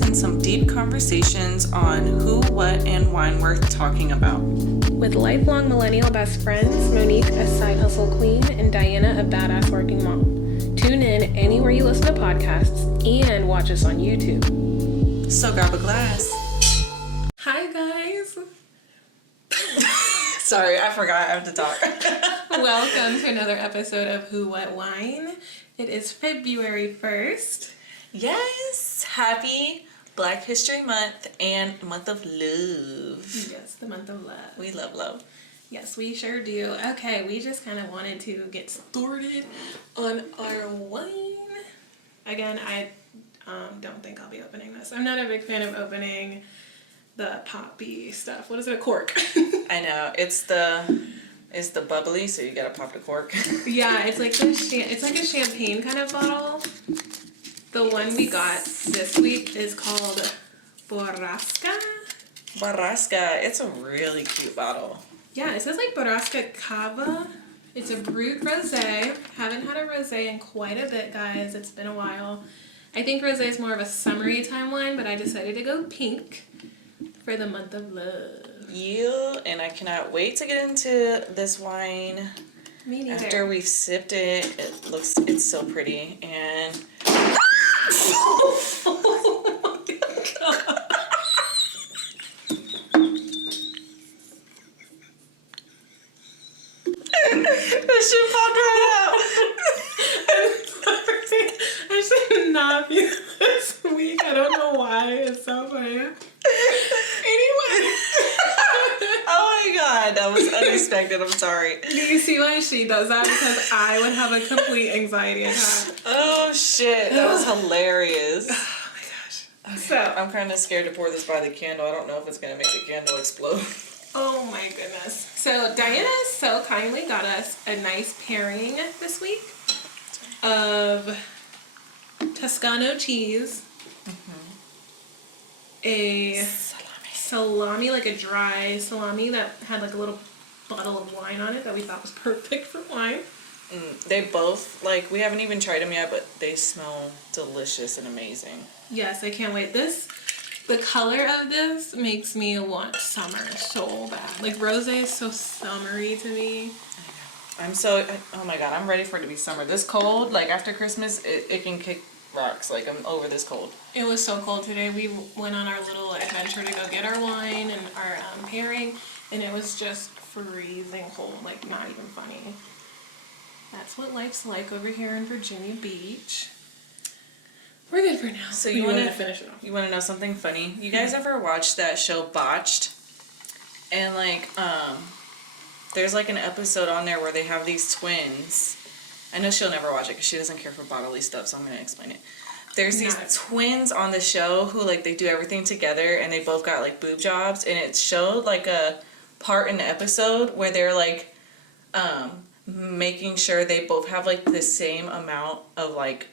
us in some deep conversations on who, what, and wine worth talking about. With lifelong millennial best friends, Monique, a side hustle queen, and Diana, a badass working mom. Tune in anywhere you listen to podcasts and watch us on YouTube. So grab a glass. Hi, guys. Sorry, I forgot I have to talk. Welcome to another episode of Who, What, Wine. It is February 1st. Yes, happy Black History Month and month of love. Yes, the month of love. We love love. Yes, we sure do. Okay, we just kind of wanted to get started on our wine. Again, I don't think I'll be opening this. I'm not a big fan of opening the poppy stuff. What is it, a cork? I know, it's the bubbly, so you gotta pop the cork. Yeah, it's like a champagne kind of bottle. The one we got this week is called borrasca. Barrasca, it's a really cute bottle. Yeah, it says like barrasca cava. It's a brut rosé. Haven't had a rosé in quite a bit, guys. It's been a while. I think rosé is more of a summery time wine, but I decided to go pink for the month of love. Yeah, and I cannot wait to get into this wine. Me neither. After we've sipped it, it's so pretty. And Oh my God. that shit popped right out. I'm sorry. I should not be this weak. I don't know why. It's so funny. Anyway. Oh my God, that was unexpected. I'm sorry. Do you see why she does that? Because I would have a complete anxiety attack. Oh shit, that was hilarious. Oh my gosh. Okay. So, I'm kind of scared to pour this by the candle. I don't know if it's gonna make the candle explode. oh my goodness. So Diana so kindly got us a nice pairing this week of Toscano cheese, a salami, like a dry salami that had like a little bottle of wine on it that we thought was perfect for wine. They both, like, we haven't even tried them yet, but they smell delicious and amazing. Yes, I can't wait. The color of this makes me want summer so bad. Like, rosé is so summery to me. Oh my God, I'm ready for it to be summer. This cold, like after Christmas, it can kick rocks. Like, I'm over this cold. It was so cold today. We went on our little adventure to go get our wine and our pairing, and it was just freezing cold, like not even funny. That's what life's like over here in Virginia Beach. We're good for now. So you want to finish it off? You want to know something funny? You guys ever watched that show Botched? And like, there's like an episode on there where they have these twins. I know she'll never watch it because she doesn't care for bodily stuff, so I'm going to explain it. There's these twins on the show who, like, they do everything together, and they both got, like, boob jobs, and it showed, like, a part in the episode where they're, like, making sure they both have, like, the same amount of, like,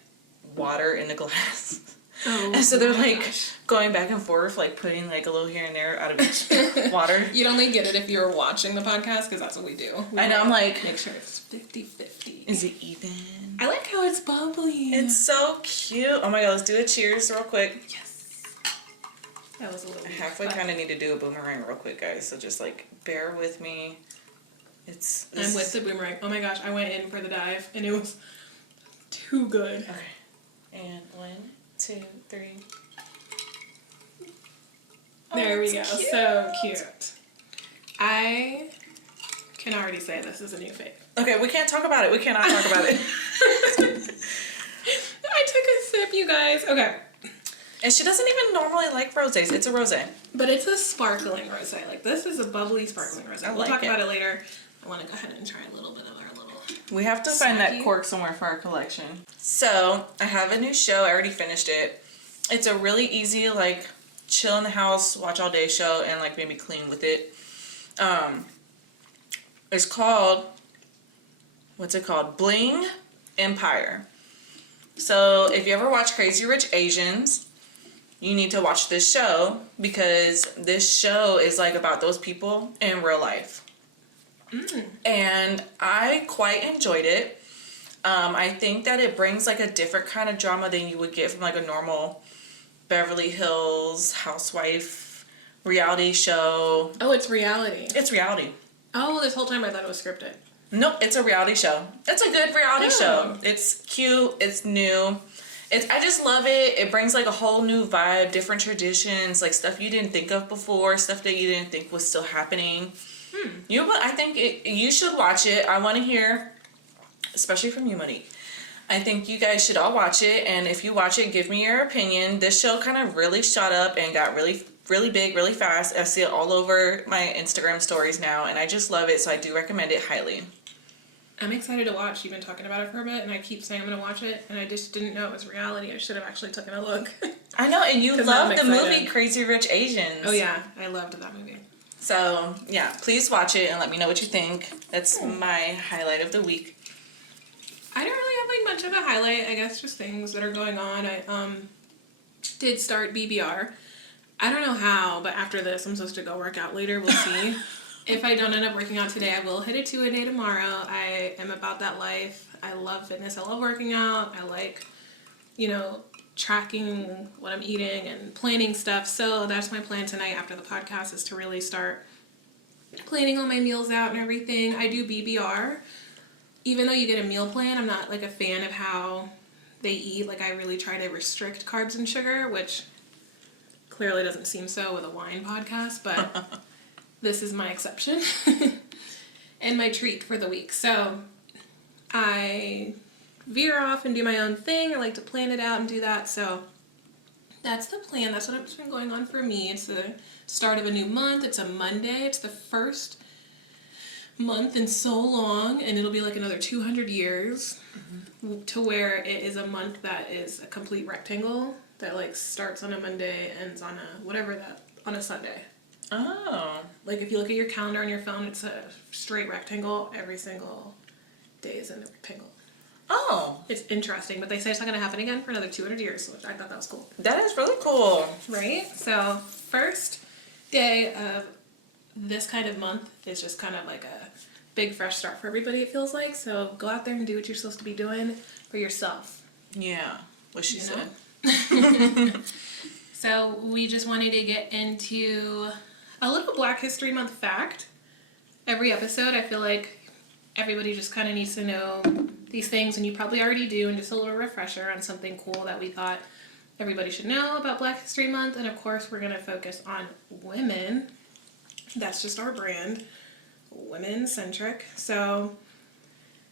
water in the glass. Oh, and so they're, like, gosh. going back and forth, like, putting, like, a little here and there out of each water. You'd only get it if you were watching the podcast, because that's what we do. I know, I'm like... Make sure it's 50-50. Is it even? I like how it's bubbly. It's so cute. Oh my God, let's do a cheers real quick. Yes. That was a little I halfway kind of need to do a boomerang real quick, guys. So just, like, bear with me. I'm with the boomerang. Oh my gosh, I went in for the dive, and it was too good. Okay. And 1, 2, 3. There we go. Cute. So cute. I can already say this is a new fave. Okay, we can't talk about it. We cannot talk about it. I took a sip, you guys. Okay. And she doesn't even normally like rosés. It's a rosé. But it's a sparkling rosé. Like, this is a bubbly sparkling rosé. We'll talk about it later. I want to go ahead and try a little bit of our little... We have to find that cork somewhere for our collection. So, I have a new show. I already finished it. It's a really easy, like, chill in the house, watch all day show, and, like, maybe clean with it. It's called... What's it called? Bling Empire. So, if you ever watch Crazy Rich Asians, you need to watch this show because this show is like about those people in real life. And I quite enjoyed it. I think that it brings like a different kind of drama than you would get from like a normal Beverly Hills housewife reality show. Oh, it's reality. It's reality. Oh, this whole time I thought it was scripted. Nope, it's a reality show. It's a good reality show. Oh. It's cute. It's new. I just love it. It brings like a whole new vibe, different traditions, like stuff you didn't think of before, stuff that you didn't think was still happening. I think you should watch it. I want to hear, especially from you, Monique. I think you guys should all watch it, and if you watch it, give me your opinion. This show kind of really shot up and got really, really big, really fast. I see it all over my Instagram stories now, and I just love it, so I do recommend it highly. I'm excited to watch. You've been talking about it for a bit, and I keep saying I'm going to watch it, and I just didn't know it was reality. I should have actually taken a look. I know, and you 'Cause love I'm the movie excited. Crazy Rich Asians. Oh, yeah. I loved that movie. So, yeah, please watch it and let me know what you think. That's my highlight of the week. I don't really have, like, much of a highlight. I guess just things that are going on. I did start BBR. I don't know how, but after this, I'm supposed to go work out later. We'll see. If I don't end up working out today, I will hit it 2 a day tomorrow. I am about that life. I love fitness. I love working out. I like, tracking what I'm eating and planning stuff. So that's my plan tonight after the podcast, is to really start planning all my meals out and everything. I do BBR. Even though you get a meal plan, I'm not like a fan of how they eat. Like, I really try to restrict carbs and sugar, which clearly doesn't seem so with a wine podcast, but this is my exception and my treat for the week. So I veer off and do my own thing. I like to plan it out and do that. So that's the plan. That's what's been going on for me. It's the start of a new month. It's a Monday. It's the first month in so long, and it'll be like another 200 years to where it is a month that is a complete rectangle that like starts on a Monday, ends on on a Sunday. Oh. Like, if you look at your calendar on your phone, it's a straight rectangle. Every single day is in a rectangle. Oh. It's interesting, but they say it's not going to happen again for another 200 years, which I thought that was cool. That is really cool. Right? So, first day of this kind of month is just kind of like a big fresh start for everybody, it feels like. So, go out there and do what you're supposed to be doing for yourself. Yeah. What she said. So, we just wanted to get into a little Black History Month fact. Every episode, I feel like everybody just kind of needs to know these things, and you probably already do, and just a little refresher on something cool that we thought everybody should know about Black History Month. And of course, we're going to focus on women. That's just our brand, women-centric. So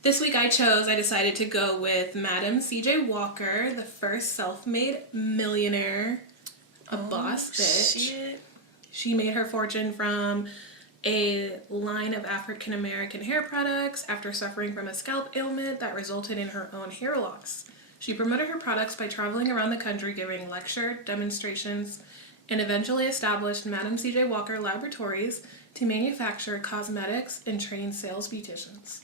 this week I decided to go with Madam C.J. Walker, the first self-made millionaire, a boss bitch. Shit. She made her fortune from a line of African American hair products after suffering from a scalp ailment that resulted in her own hair loss. She promoted her products by traveling around the country giving lecture demonstrations, and eventually established Madam C.J. Walker Laboratories to manufacture cosmetics and train sales beauticians.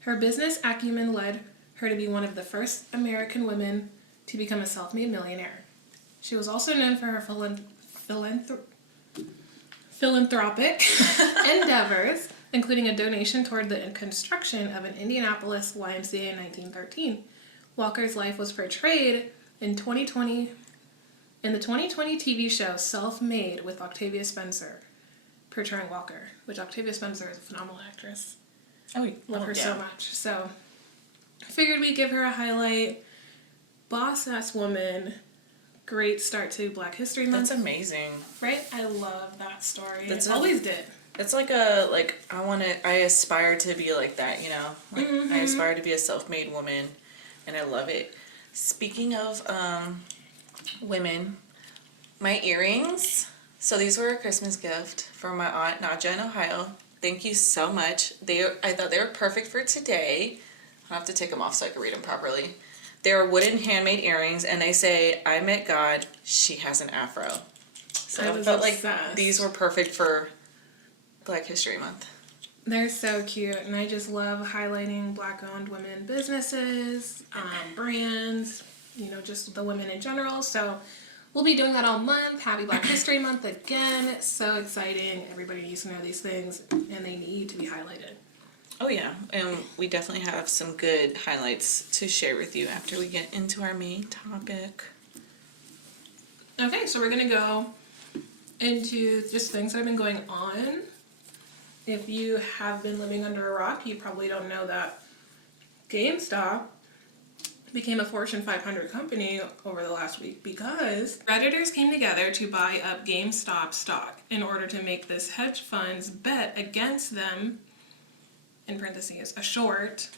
Her business acumen led her to be one of the first American women to become a self-made millionaire. She was also known for her philanthropic endeavors, including a donation toward the construction of an Indianapolis YMCA in 1913. Walker's life was portrayed in the 2020 TV show Self-Made with Octavia Spencer, portraying Walker, which Octavia Spencer is a phenomenal actress. Oh, Love her yeah. so much. So I figured we'd give her a highlight. Boss-ass woman. Great start to Black History Month. That's amazing. Right? I love that story. That's always did. It's like I aspire to be like that, you know? Like, I aspire to be a self-made woman, and I love it. Speaking of women, my earrings. So these were a Christmas gift from my aunt Nadja in Ohio. Thank you so much. I thought they were perfect for today. I'll have to take them off so I can read them properly. They're wooden handmade earrings, and they say, "I met God, she has an afro." So I felt like these were perfect for Black History Month. They're so cute, and I just love highlighting Black-owned women businesses, brands, just the women in general. So we'll be doing that all month. Happy Black History Month again. It's so exciting. Everybody needs to know these things, and they need to be highlighted. Oh yeah, and we definitely have some good highlights to share with you after we get into our main topic. Okay, so we're going to go into just things that have been going on. If you have been living under a rock, you probably don't know that GameStop became a Fortune 500 company over the last week because Redditors came together to buy up GameStop stock in order to make this hedge fund's bet against them, in parentheses, a short,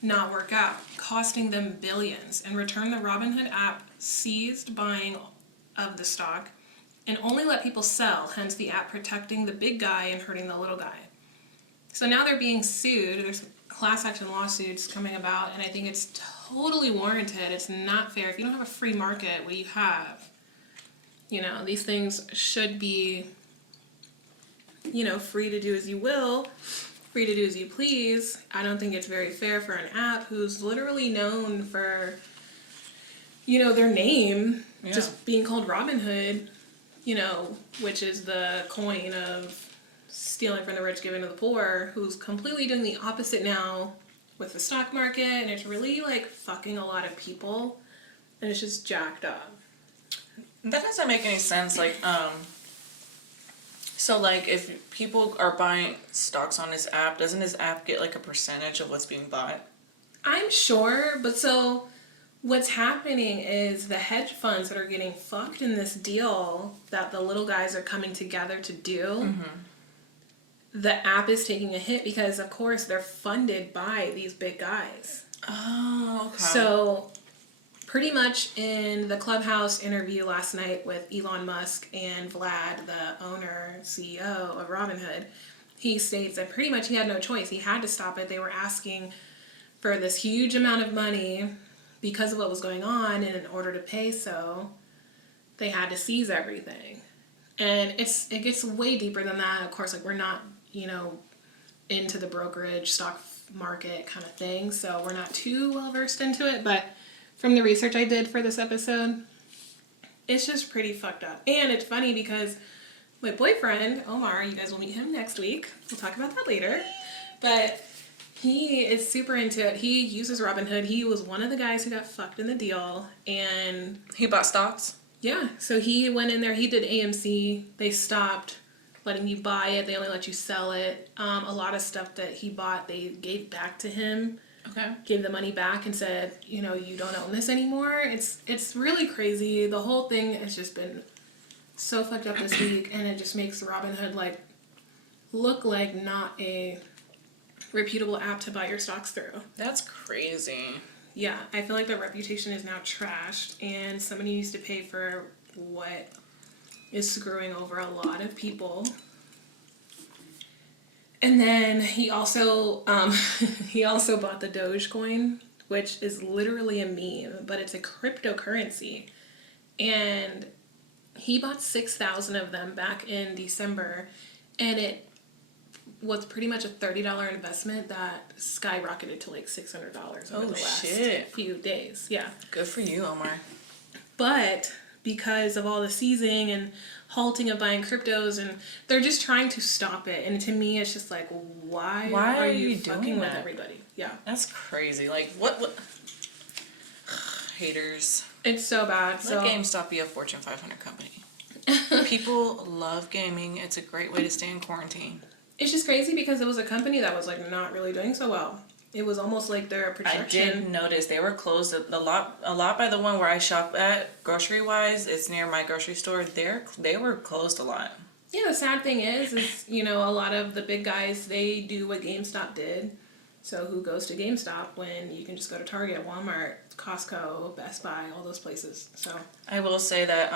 not work out, costing them billions. In return, the Robinhood app ceased buying of the stock and only let people sell, hence the app protecting the big guy and hurting the little guy. So now they're being sued. There's class action lawsuits coming about, and I think it's totally warranted. It's not fair. If you don't have a free market, what do you have? You know, these things should be, you know, free to do as you will, free to do as you please. I don't think it's very fair for an app who's literally known for, you know, their name just being called Robinhood, you know, which is the coin of stealing from the rich, giving to the poor, who's completely doing the opposite now with the stock market, and it's really like fucking a lot of people, and it's just jacked up. That doesn't make any sense. Like, so like if people are buying stocks on this app, doesn't this app get like a percentage of what's being bought? I'm sure, but so what's happening is the hedge funds that are getting fucked in this deal that the little guys are coming together to do, the app is taking a hit because, of course, they're funded by these big guys. Oh, okay. So pretty much in the Clubhouse interview last night with Elon Musk and Vlad, the owner, CEO of Robinhood, he states that pretty much he had no choice. He had to stop it. They were asking for this huge amount of money because of what was going on, and in order to pay so, they had to seize everything. And it gets way deeper than that. Of course, like, we're not, you know, into the brokerage stock market kind of thing, so we're not too well versed into it, but from the research I did for this episode, it's just pretty fucked up. And it's funny because my boyfriend, Omar, you guys will meet him next week. We'll talk about that later. But he is super into it. He uses Robinhood. He was one of the guys who got fucked in the deal. And he bought stocks? Yeah. So he went in there. He did AMC. They stopped letting you buy it. They only let you sell it. A lot of stuff that he bought, they gave back to him. Okay. Gave the money back and said, you know, you don't own this anymore. It's really crazy. The whole thing has just been so fucked up this week, and it just makes Robinhood like look like not a reputable app to buy your stocks through. That's crazy. Yeah, I feel like their reputation is now trashed, and somebody needs to pay for what is screwing over a lot of people. And then he also bought the Dogecoin, which is literally a meme, but it's a cryptocurrency. And he bought 6,000 of them back in December, and it was pretty much a $30 investment that skyrocketed to like $600 over the last few days. Yeah. Good for you, Omar. But because of all the seizing and halting of buying cryptos, and they're just trying to stop it. And to me, it's just like, why are you fucking with everybody? Yeah. That's crazy. Like, what? Haters. It's so bad. Let GameStop be a Fortune 500 company. People love gaming. It's a great way to stay in quarantine. It's just crazy because it was a company that was like not really doing so well. It was almost like their projection. I did notice they were closed a lot by the one where I shop at, grocery wise. It's near my grocery store. They were closed a lot. Yeah, the sad thing is you know, a lot of the big guys, they do what GameStop did. So who goes to GameStop when you can just go to Target, Walmart, Costco, Best Buy, all those places. So I will say that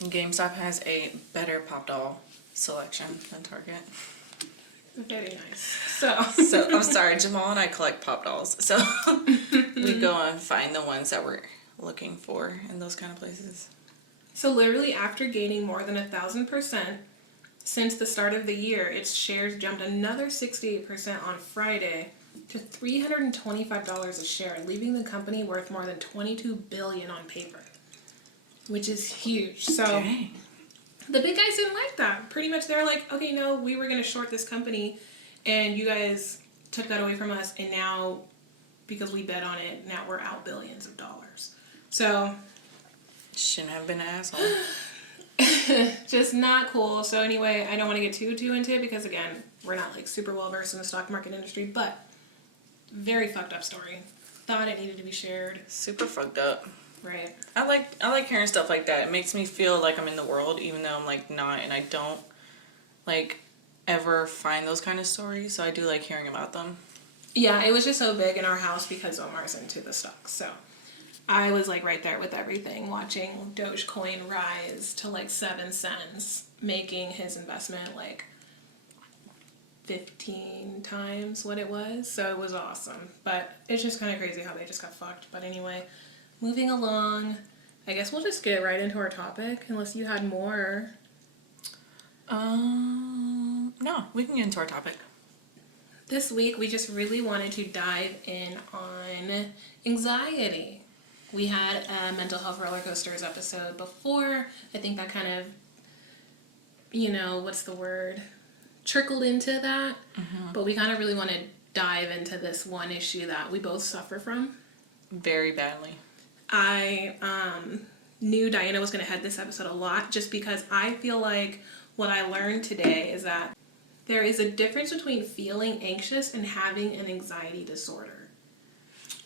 GameStop has a better Pop Doll selection than Target. Very nice. So I'm sorry, Jamal and I collect Pop Dolls. So we go and find the ones that we're looking for in those kind of places. So literally after gaining more than 1,000% since the start of the year, its shares jumped another 68% on Friday to $325 a share, leaving the company worth more than $22 billion on paper, which is huge. So Dang. The big guys didn't like that. Pretty much they're like, okay, no, we were going to short this company, and you guys took that away from us, and now, because we bet on it, now we're out billions of dollars. So Shouldn't have been an asshole. Just not cool. So anyway, I don't want to get too into it because again, we're not like super well versed in the stock market industry, but very fucked up story. Thought it needed to be shared. Super fucked up. Right. I like hearing stuff like that. It makes me feel like I'm in the world, even though I'm like not, and I don't like ever find those kind of stories. So I do like hearing about them. Yeah, it was just so big in our house because Omar's into the stocks. So I was like right there with everything, watching Dogecoin rise to like 7 cents, making his investment like 15 times what it was. So it was awesome. But it's just kind of crazy how they just got fucked. But anyway, moving along, I guess we'll just get right into our topic unless you had more. No, we can get into our topic. This week, we just really wanted to dive in on anxiety. We had a mental health roller coasters episode before. I think that kind of, what's the word? Trickled into that. Mm-hmm. But we kind of really want to dive into this one issue that we both suffer from. Very badly. I knew Diana was going to head this episode a lot just because I feel like what I learned today is that there is a difference between feeling anxious and having an anxiety disorder.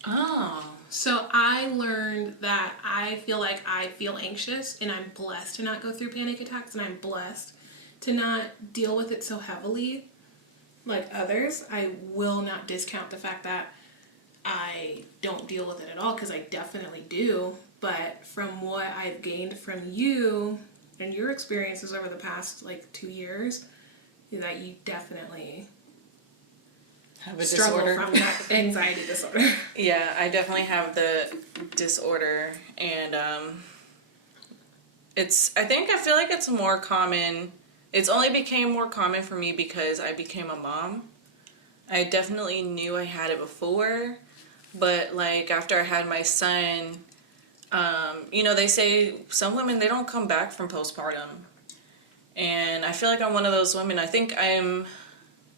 Oh. So I learned that I feel like I feel anxious and I'm blessed to not go through panic attacks and I'm blessed to not deal with it so heavily like others. I will not discount the fact that I don't deal with it at all because I definitely do. But from what I've gained from you and your experiences over the past 2 years, that you definitely have a struggle disorder from that anxiety disorder. Yeah, I definitely have the disorder, and I feel like it's more common. It's only became more common for me because I became a mom. I definitely knew I had it before, but after I had my son, they say some women, they don't come back from postpartum. And I feel like I'm one of those women. I think I'm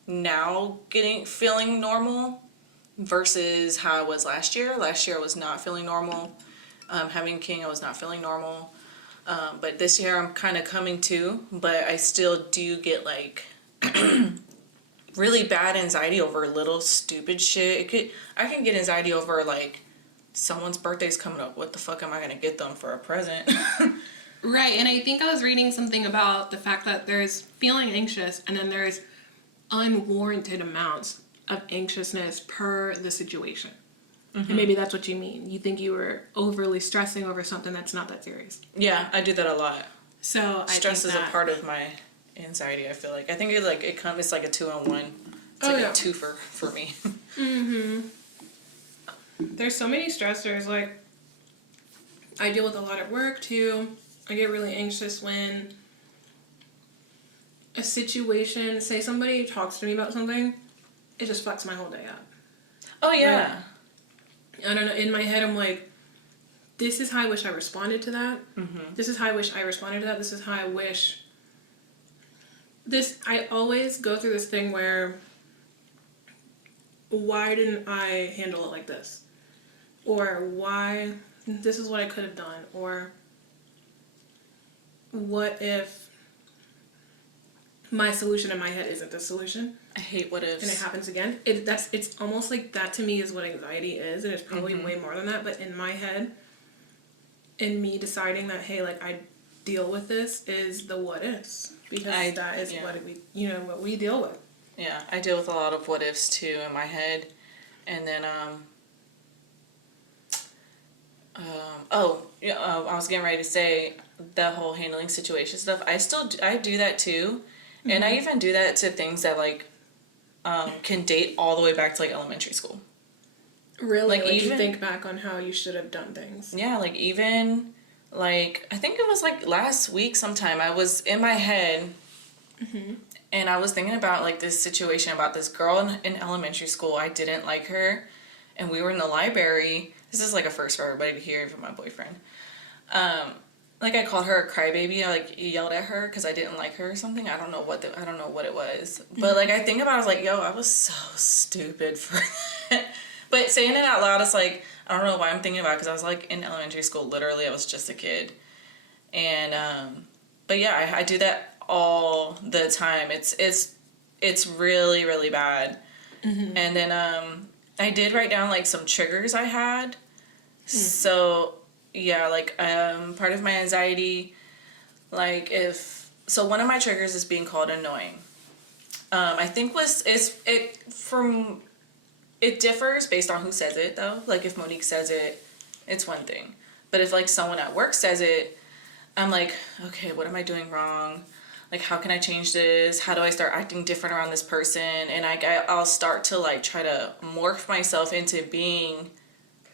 now feeling normal versus how I was last year. Last year I was not feeling normal. Having King, I was not feeling normal. But this year I'm kind of coming to, but I still do get really bad anxiety over little stupid shit. I can get anxiety over someone's birthday's coming up. What the fuck am I gonna get them for a present? Right, and I think I was reading something about the fact that there's feeling anxious and then there's unwarranted amounts of anxiousness per the situation. Mm-hmm. And maybe that's what you mean. You think you were overly stressing over something that's not that serious. Yeah, I do that a lot. So stress is a part of my anxiety, I feel like. I think it's like a 2-in-1. It's a twofer for me. Mm-hmm. There's so many stressors. I deal with a lot at work too. I get really anxious when a situation, say somebody talks to me about something, it just fucks my whole day up. Oh, yeah. I don't know. In my head, I'm like, this is how I wish I responded to that. Mm-hmm. This is how I wish I responded to that. This is how I wish. I always go through this thing where, why didn't I handle it like this? Or why, this is what I could have done. Or what if my solution in my head isn't the solution? I hate what ifs. And it happens again. It's almost like that to me is what anxiety is, and it's probably way more than that. But in my head, in me deciding that, hey, I deal with this is the what ifs, because that is what we deal with. Yeah, I deal with a lot of what ifs too in my head, and then I was getting ready to say the whole handling situation stuff. I do that too, and I even do that to things that can date all the way back to elementary school. Really? Even you think back on how you should have done things. Yeah, even I think it was last week sometime, I was in my head and I was thinking about this situation about this girl in elementary school. I didn't like her, and we were in the library. This is a first for everybody to hear, even my boyfriend. I called her a crybaby. I yelled at her because I didn't like her or something. I don't know what it was. But I think about it, I was yo, I was so stupid for that. But saying it out loud, it's I don't know why I'm thinking about it, because I was like in elementary school, literally I was just a kid. And but yeah, I do that all the time. It's really, really bad. Mm-hmm. And then I did write down like some triggers I had. So yeah, like part of my anxiety, like one of my triggers is being called annoying. I think it differs based on who says it though. Like if Monique says it, it's one thing. But if like someone at work says it, I'm like, okay, what am I doing wrong? Like, how can I change this? How do I start acting different around this person? And I'll start to like try to morph myself into being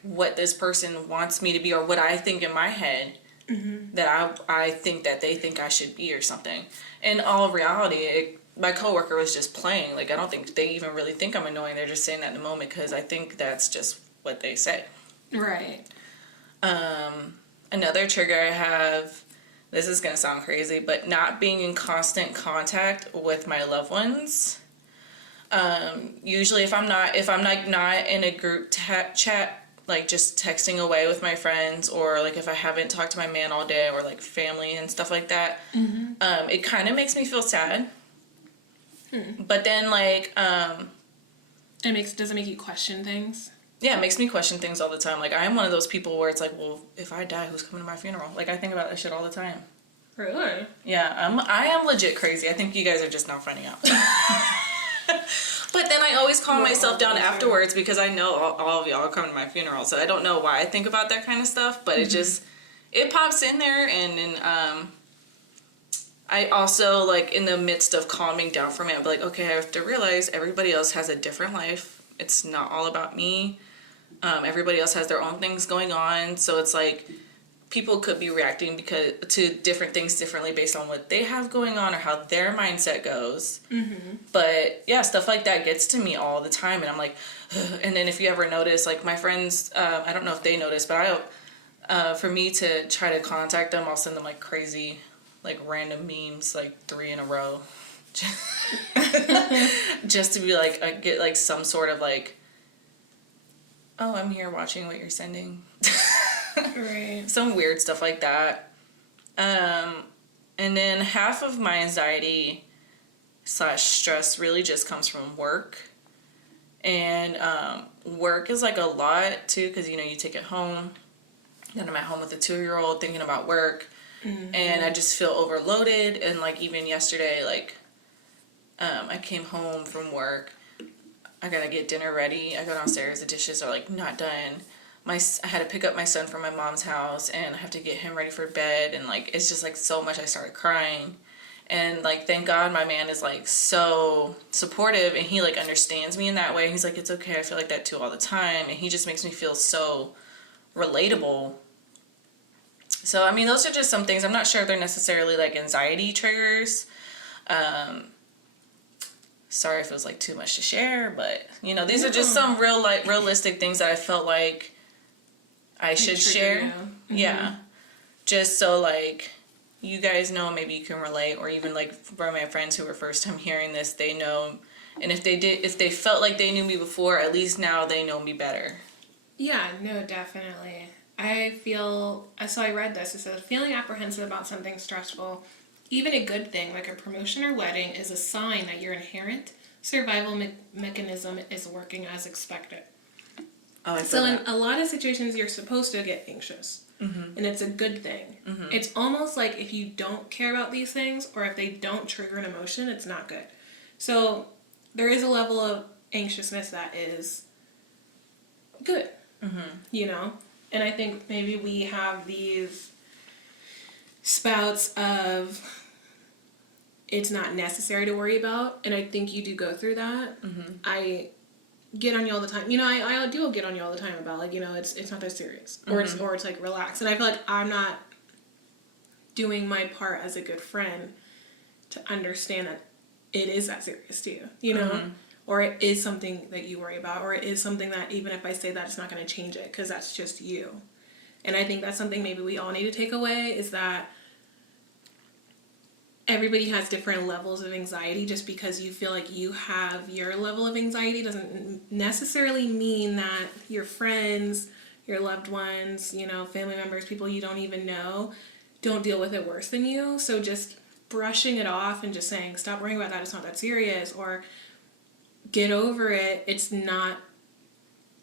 what this person wants me to be, or what I think in my head that I think that they think I should be or something. In all reality, my coworker was just playing. Like, I don't think they even really think I'm annoying. They're just saying that in the moment because I think that's just what they say. Right. Another trigger I have, this is going to sound crazy, but not being in constant contact with my loved ones. Usually if I'm not in a group chat, like just texting away with my friends, or like if I haven't talked to my man all day, or like family and stuff like that, it kind of makes me feel sad. But then like does it make you question things? Yeah, it makes me question things all the time. Like, I am one of those people where it's like, well, if I die, who's coming to my funeral? Like, I think about that shit all the time. Really? Yeah, I am legit crazy. I think you guys are just now finding out. But then I always calm myself down afterwards, because I know all of y'all are coming to my funeral. So I don't know why I think about that kind of stuff, but it pops in there. And then I also, like, in the midst of calming down from it, I'm like, okay, I have to realize everybody else has a different life. It's not all about me. Everybody else has their own things going on. So it's like people could be reacting to different things differently based on what they have going on or how their mindset goes. But yeah, stuff like that gets to me all the time. And I'm like, ugh. And then if you ever notice, like my friends, I don't know if they notice, but for me to try to contact them, I'll send them like crazy, like random memes, like 3 in a row. Just to be like, I get like some sort of like, oh, I'm here watching what you're sending. Right. Some weird stuff like that. And then half of my anxiety / stress really just comes from work. And work is like a lot too, because you know, you take it home. Then I'm at home with a 2-year-old thinking about work. And I just feel overloaded. And like even yesterday, like I came home from work. I gotta get dinner ready. I go downstairs. The dishes are like not done. I had to pick up my son from my mom's house, and I have to get him ready for bed. And like it's just like so much. I started crying, and like thank God my man is like so supportive, and he like understands me in that way. He's like, it's okay. I feel like that too all the time, and he just makes me feel so relatable. So I mean, those are just some things. I'm not sure if they're necessarily like anxiety triggers. Sorry if it was like too much to share, but you know, these are just some realistic things that I felt like I should share. Yeah. Just so like you guys know, maybe you can relate, or even like for my friends who were first time hearing this, they know. And if they felt like they knew me before, at least now they know me better. Yeah, no, definitely. I read this. It said, feeling apprehensive about something stressful, even a good thing like a promotion or wedding, is a sign that your inherent survival mechanism is working as expected. Oh, so in a lot of situations, you're supposed to get anxious. And it's a good thing. It's almost like if you don't care about these things, or if they don't trigger an emotion, it's not good. So there is a level of anxiousness that is good, you know? And I think maybe we have these spouts of it's not necessary to worry about, and I think you do go through that. I get on you all the time. You know, I do get on you all the time about like, you know, it's not that serious, or it's like relax. And I feel like I'm not doing my part as a good friend to understand that it is that serious to you, you know, or it is something that you worry about, or it is something that even if I say that, it's not going to change it because that's just you. And I think that's something maybe we all need to take away, is that everybody has different levels of anxiety. Just because you feel like you have your level of anxiety doesn't necessarily mean that your friends, your loved ones, family members, people you don't even know, don't deal with it worse than you. So just brushing it off and just saying, stop worrying about that, it's not that serious, or get over it, it's not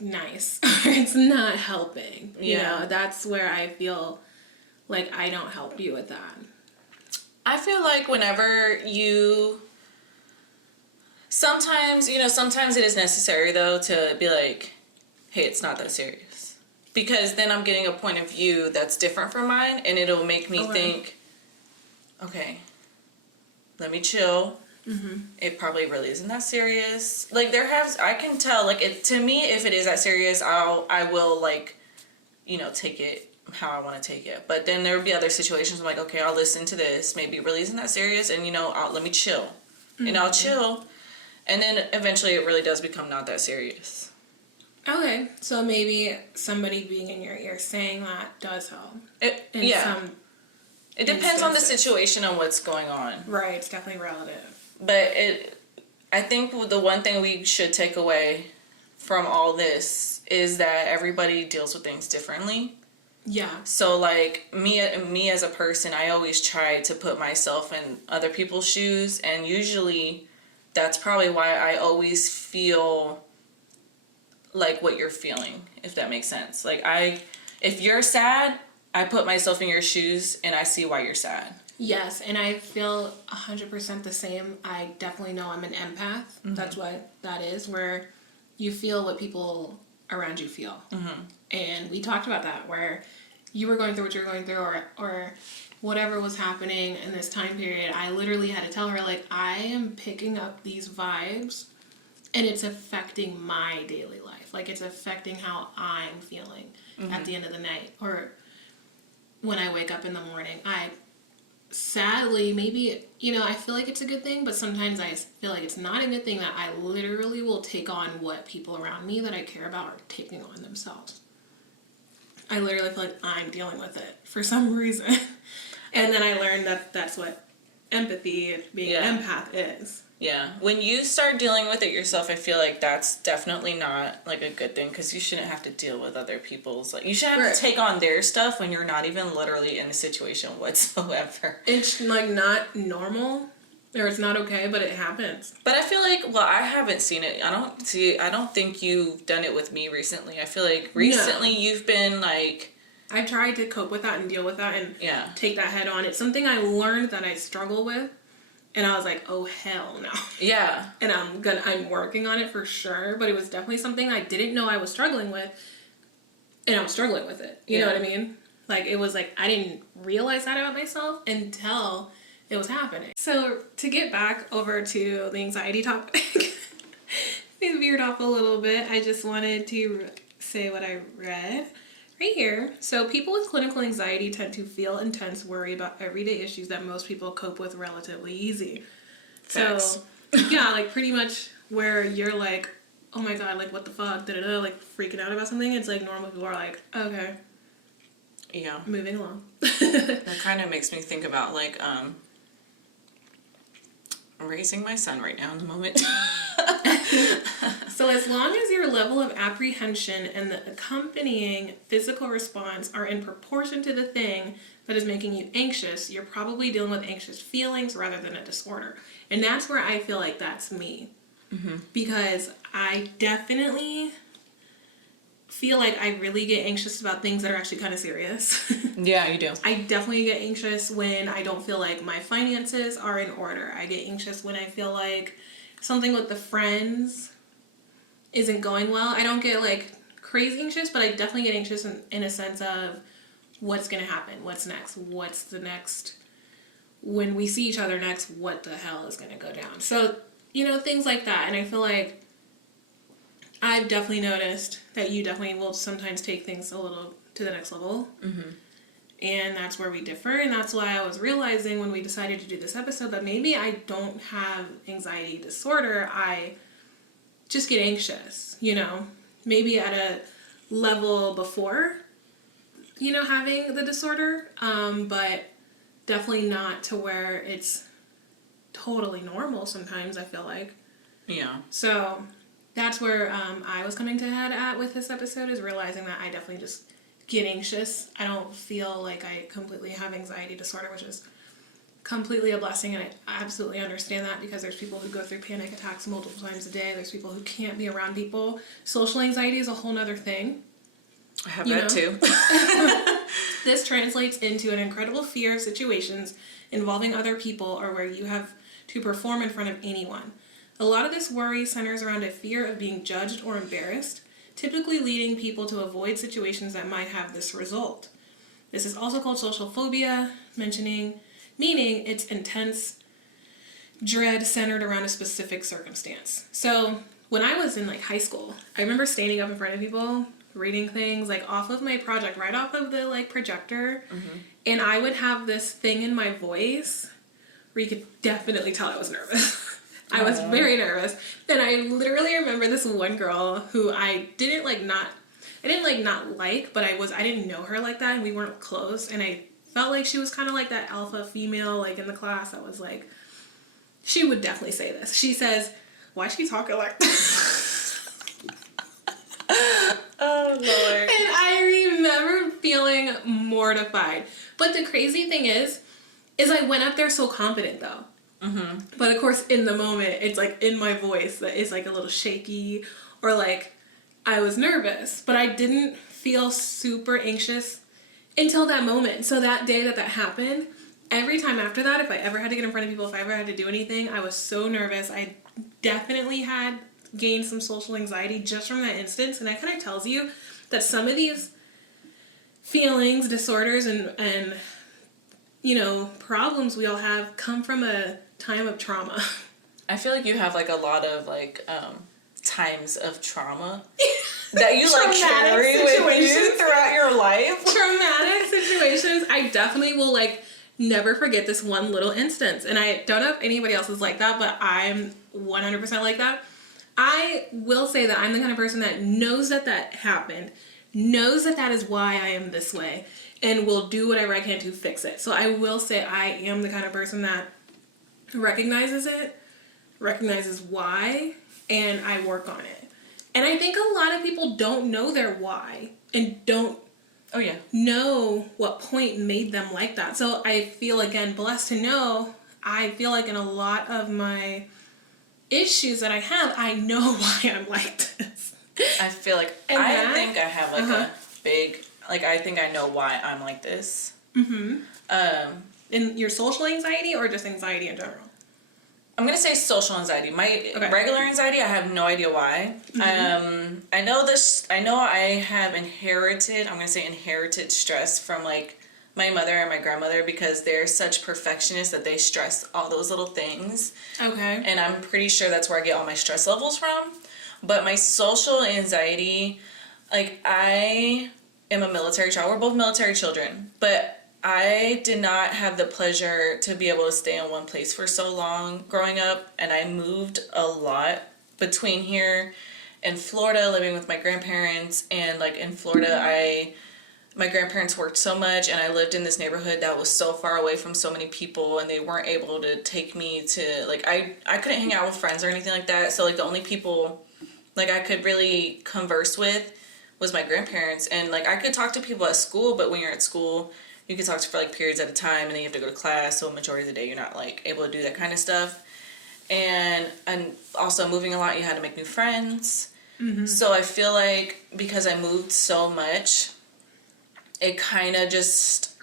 nice. It's not helping. That's where I feel like I don't help you with that. I feel like whenever sometimes it is necessary though to be like, hey, it's not that serious. Because then I'm getting a point of view that's different from mine, and it'll make me think, okay, let me chill. Mm-hmm. It probably really isn't that serious. Like I can tell, like to me, if it is that serious, I will like, take it how I want to take it. But then there would be other situations I'm like, okay, I'll listen to this. Maybe it really isn't that serious, and let me chill. Mm-hmm. And I'll chill, and then eventually it really does become not that serious. Okay, so maybe somebody being in your ear saying that does help. It depends on the situation and what's going on. Right, it's definitely relative. But I think the one thing we should take away from all this is that everybody deals with things differently. Yeah. So like me as a person, I always try to put myself in other people's shoes, and usually that's probably why I always feel like what you're feeling, if that makes sense. Like if you're sad, I put myself in your shoes and I see why you're sad. Yes, and I feel 100% the same. I definitely know I'm an empath. Mm-hmm. That's what that is, where you feel what people around you feel. Mm-hmm. And we talked about that, where you were going through what you were going through, or whatever was happening in this time period. I literally had to tell her, like, I am picking up these vibes, and it's affecting my daily life. Like, it's affecting how I'm feeling at the end of the night, or when I wake up in the morning. Sadly, maybe, I feel like it's a good thing, but sometimes I feel like it's not a good thing, that I literally will take on what people around me that I care about are taking on themselves. I literally feel like I'm dealing with it for some reason. And then I learned that that's what empathy, being an empath, is. Yeah. When you start dealing with it yourself, I feel like that's definitely not like a good thing, because you shouldn't have to deal with other people's, like, you shouldn't have to take on their stuff when you're not even literally in a situation whatsoever. It's like not normal, or it's not okay, but it happens. But I feel like, I haven't seen it. I don't think you've done it with me recently. I feel like recently you've been like, I tried to cope with that and deal with that and take that head on. It's something I learned that I struggle with. And I was like, oh, hell no. Yeah. And I'm working on it for sure. But it was definitely something I didn't know I was struggling with. And I was struggling with it. You know what I mean? Like, it was like, I didn't realize that about myself until it was happening. So to get back over to the anxiety topic, we veered off a little bit. I just wanted to say what I read right here. So people with clinical anxiety tend to feel intense worry about everyday issues that most people cope with relatively easy. Facts. So yeah, like pretty much where you're like, oh my god, like what the fuck, da-da-da, like freaking out about something. It's like normal people are like, okay. Yeah. Moving along. That kind of makes me think about like raising my son right now in the moment. So as long as your level of apprehension and the accompanying physical response are in proportion to the thing that is making you anxious, you're probably dealing with anxious feelings rather than a disorder. And that's where I feel like that's me. Mm-hmm. Because I definitely feel like I really get anxious about things that are actually kind of serious. Yeah, you do. I definitely get anxious when I don't feel like my finances are in order. I get anxious when I feel like something with the friends isn't going well. I don't get like crazy anxious, but I definitely get anxious in a sense of what's going to happen, what's next, what's the next, when we see each other next, what the hell is going to go down. So, things like that. And I feel like I've definitely noticed that you definitely will sometimes take things a little to the next level. Mm-hmm. And that's where we differ. And that's why I was realizing when we decided to do this episode that maybe I don't have anxiety disorder. I just get anxious, maybe at a level before, having the disorder. But definitely not to where it's totally normal sometimes, I feel like. Yeah. So that's where I was coming to head at with this episode, is realizing that I definitely just get anxious. I don't feel like I completely have anxiety disorder, which is completely a blessing, and I absolutely understand that, because there's people who go through panic attacks multiple times a day. There's people who can't be around people. Social anxiety is a whole nother thing. I have that too. This translates into an incredible fear of situations involving other people or where you have to perform in front of anyone. A lot of this worry centers around a fear of being judged or embarrassed, typically leading people to avoid situations that might have this result. This is also called social phobia, meaning it's intense dread centered around a specific circumstance. So when I was in like high school, I remember standing up in front of people, reading things like off of my project, right off of the like projector, and I would have this thing in my voice where you could definitely tell I was nervous. I was very nervous, and I literally remember this one girl who I didn't not like, but I didn't know her like that, and we weren't close, and I felt like she was kind of like that alpha female like in the class that was like, she would definitely say this. She says, "Why is she talking like that?" Oh, Lord. And I remember feeling mortified. But the crazy thing is I went up there so confident, though. Mm-hmm. But of course, in the moment, it's like in my voice that is like a little shaky, or like I was nervous, but I didn't feel super anxious until that moment. So that day that happened, every time after that, if I ever had to get in front of people, if I ever had to do anything, I was so nervous. I definitely had gained some social anxiety just from that instance. And that kind of tells you that some of these feelings, disorders, and problems we all have come from a time of trauma. I feel like you have like a lot of like times of trauma that you like carry with you throughout your life. Traumatic situations. I definitely will like never forget this one little instance. And I don't know if anybody else is like that, but I'm 100% like that. I will say that I'm the kind of person that knows that happened, knows that is why I am this way, and will do whatever I can to fix it. So I will say I am the kind of person that recognizes it, recognizes why, and I work on it. And I think a lot of people don't know their why and don't know what point made them like that. So I feel, again, blessed to know, I feel like in a lot of my issues that I have, I know why I'm like this. I feel like I think I have like a big, like I think I know why I'm like this. Mm-hmm. In your social anxiety or just anxiety in general? I'm gonna say social anxiety. My regular anxiety, I have no idea why. Mm-hmm. I know this. I know I have inherited. I'm gonna say inherited stress from like my mother and my grandmother, because they're such perfectionists that they stress all those little things. Okay. And I'm pretty sure that's where I get all my stress levels from. But my social anxiety, like I am a military child. We're both military children, but I did not have the pleasure to be able to stay in one place for so long growing up, and I moved a lot between here and Florida, living with my grandparents. And like in Florida, my grandparents worked so much, and I lived in this neighborhood that was so far away from so many people, and they weren't able to take me to like I couldn't hang out with friends or anything like that. So like the only people like I could really converse with was my grandparents. And like I could talk to people at school, but when you're at school, you can talk to for like periods at a time, and then you have to go to class, so majority of the day you're not like able to do that kind of stuff. And also moving a lot, you had to make new friends. Mm-hmm. So I feel like because I moved so much, it kind of just,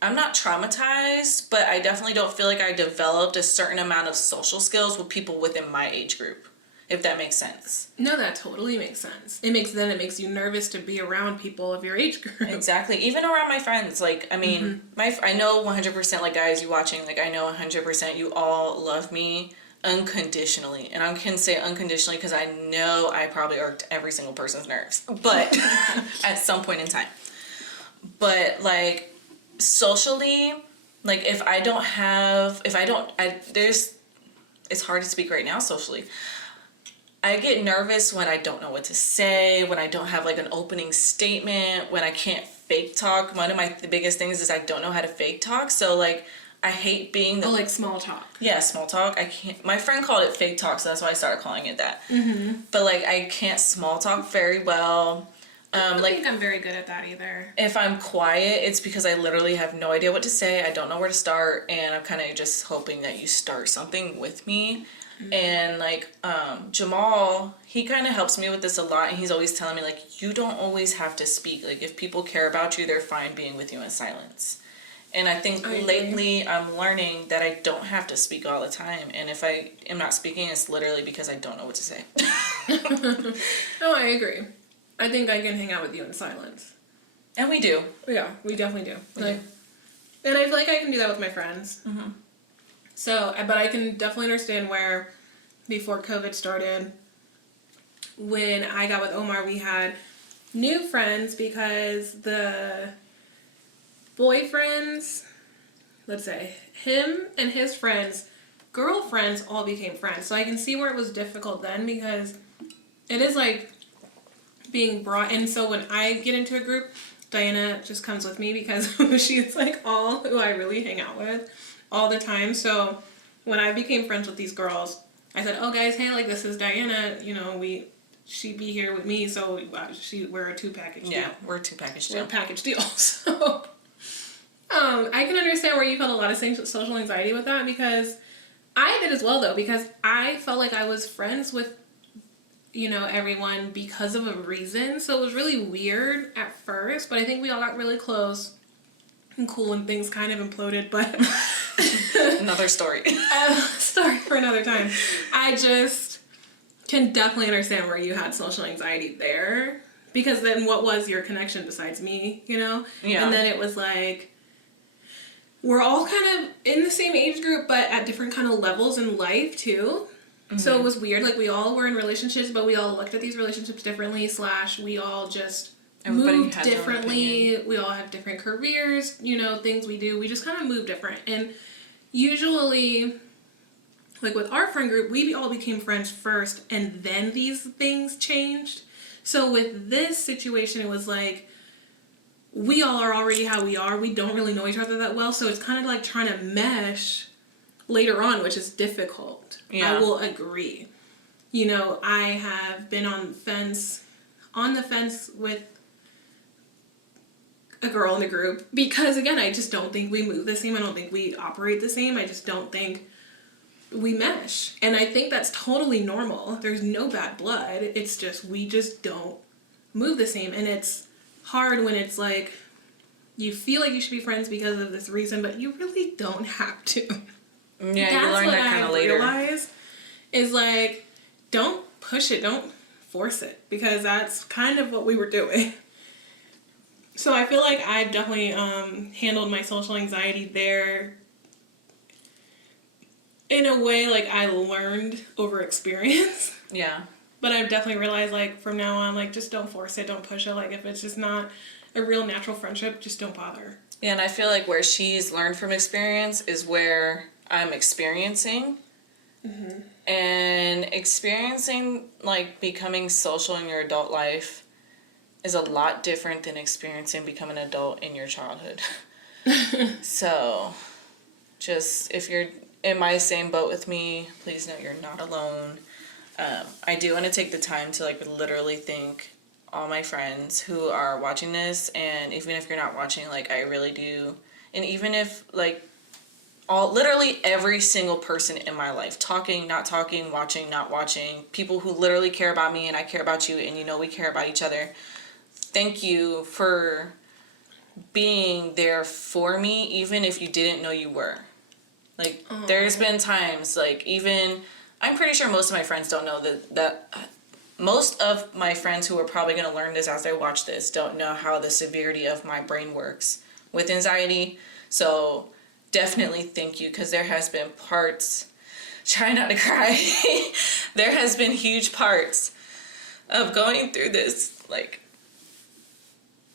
I'm not traumatized, but I definitely don't feel like I developed a certain amount of social skills with people within my age group, if that makes sense. No, that totally makes sense. It makes you nervous to be around people of your age group. Exactly. Even around my friends. Like, I mean, I know 100%, like, guys, you watching, like, I know 100% you all love me unconditionally. And I can say unconditionally because I know I probably irked every single person's nerves. But at some point in time. But, like, socially, like, it's hard to speak right now socially. I get nervous when I don't know what to say, when I don't have, like, an opening statement, when I can't fake talk. One of the biggest things is I don't know how to fake talk. So, like, I hate being the... Oh, like small talk. Yeah, small talk. I can't... My friend called it fake talk, so that's why I started calling it that. Mm-hmm. But, like, I can't small talk very well. I don't think I'm very good at that either. If I'm quiet, it's because I literally have no idea what to say. I don't know where to start, and I'm kind of just hoping that you start something with me. Mm-hmm. And, like, Jamal, he kind of helps me with this a lot, and he's always telling me, like, you don't always have to speak. Like, if people care about you, they're fine being with you in silence. And I think lately I'm learning that I don't have to speak all the time. And if I am not speaking, it's literally because I don't know what to say. No, I agree. I think I can hang out with you in silence. And we do. Yeah, we definitely do. And I feel like I can do that with my friends. Mm-hmm. So, but I can definitely understand where, before COVID started, when I got with Omar, we had new friends because the boyfriends, let's say, him and his friends, girlfriends all became friends. So I can see where it was difficult then, because it is like being brought in. So when I get into a group, Diana just comes with me because she's like all who I really hang out with all the time. So when I became friends with these girls, I said, oh guys, hey, like this is Diana, you know, she'd be here with me, so we're a 2-package deal. Yeah, we're a 2-package deal. We're a package deal. So I can understand where you felt a lot of social anxiety with that, because I did as well, though, because I felt like I was friends with, you know, everyone because of a reason. So it was really weird at first, but I think we all got really close and cool and things kind of imploded, but another story. Story for another time. I just can definitely understand where you had social anxiety there, because then what was your connection besides me, you know? Yeah. And then it was like, we're all kind of in the same age group, but at different kind of levels in life too. Mm-hmm. So it was weird. Like, we all were in relationships, but we all looked at these relationships differently, / we all just moved differently. We all have different careers, you know, things we do. We just kind of move different. And usually, like with our friend group, we all became friends first, and then these things changed. So with this situation, it was like, we all are already how we are. We don't really know each other that well. So it's kind of like trying to mesh later on, which is difficult. Yeah. I will agree. You know, I have been on the fence with a girl in the group because, again, I just don't think we move the same. I don't think we operate the same. I just don't think we mesh. And I think that's totally normal. There's no bad blood. It's just, we just don't move the same. And it's hard when it's like, you feel like you should be friends because of this reason, but you really don't have to. Yeah, you learn that kind of later. That's what I realized is, like, don't push it, don't force it, because that's kind of what we were doing. So I feel like I've definitely handled my social anxiety there in a way, like, I learned over experience. Yeah. But I've definitely realized, like, from now on, like, just don't force it, don't push it. Like, if it's just not a real natural friendship, just don't bother. Yeah, and I feel like where she's learned from experience is where I'm experiencing. Mm-hmm. And experiencing, like, becoming social in your adult life is a lot different than experiencing becoming an adult in your childhood. So, just, if you're in my same boat with me, please know you're not alone. I do want to take the time to, like, literally thank all my friends who are watching this, and even if you're not watching, like, I really do. And even if, like, literally every single person in my life, talking, not talking, watching, not watching, people who literally care about me and I care about you, and you know we care about each other, thank you for being there for me, even if you didn't know you were. Like, there's been times, like, even, I'm pretty sure most of my friends don't know that most of my friends who are probably going to learn this as they watch this don't know how the severity of my brain works with anxiety. So definitely thank you, because there has been parts, try not to cry, there has been huge parts of going through this, like,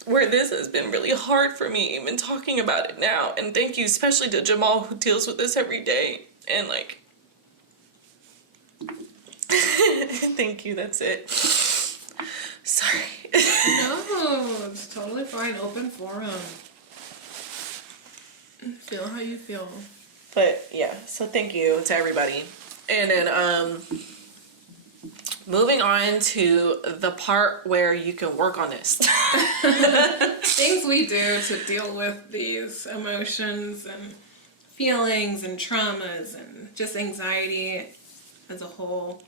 where this has been really hard for me, even talking about it now. And thank you especially to Jamal, who deals with this every day. And, like, thank you, that's it. Sorry. No, it's totally fine. Open forum. Feel how you feel. But yeah, so thank you to everybody. And then moving on to the part where you can work on this. Things we do to deal with these emotions and feelings and traumas and just anxiety as a whole.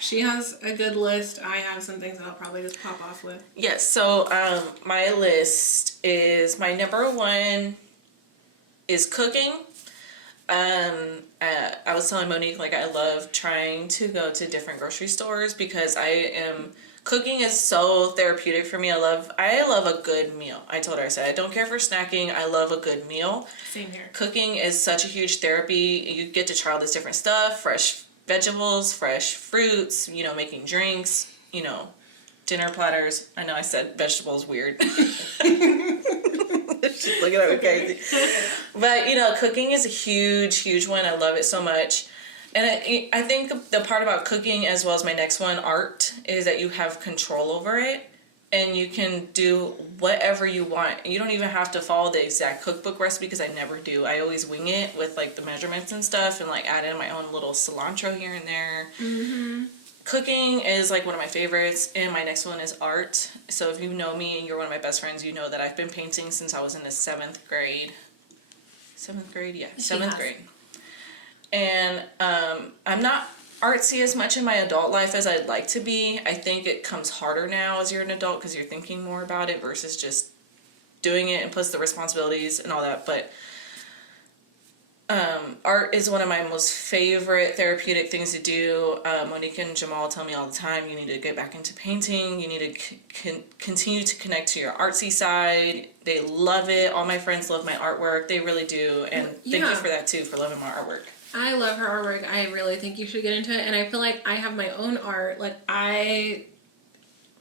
She has a good list. I have some things that I'll probably just pop off with. Yes, so my list is, my number one is cooking. I was telling Monique, like, I love trying to go to different grocery stores because cooking is so therapeutic for me. I love a good meal. I told her, I said, I don't care for snacking. I love a good meal. Same here. Cooking is such a huge therapy. You get to try all this different stuff, fresh vegetables, fresh fruits, making drinks, dinner platters. I know I said vegetables weird. She's looking at me crazy. But, cooking is a huge, huge one. I love it so much. And I think the part about cooking, as well as my next one, art, is that you have control over it. And you can do whatever you want. You don't even have to follow the exact cookbook recipe, because I never do. I always wing it with, like, the measurements and stuff, and, like, add in my own little cilantro here and there. Mm-hmm. Cooking is, like, one of my favorites, and my next one is art. So if you know me and you're one of my best friends, you know that I've been painting since I was in the 7th grade. 7th grade? Yeah, 7th grade. And I'm not artsy as much in my adult life as I'd like to be. I think it comes harder now as you're an adult because you're thinking more about it versus just doing it, and plus the responsibilities and all that. But art is one of my most favorite therapeutic things to do. Monique and Jamal tell me all the time, you need to get back into painting. You need to continue to connect to your artsy side. They love it. All my friends love my artwork. They really do. And thank you for that too, for loving my artwork. I love her artwork. I really think you should get into it. And I feel like I have my own art. Like, I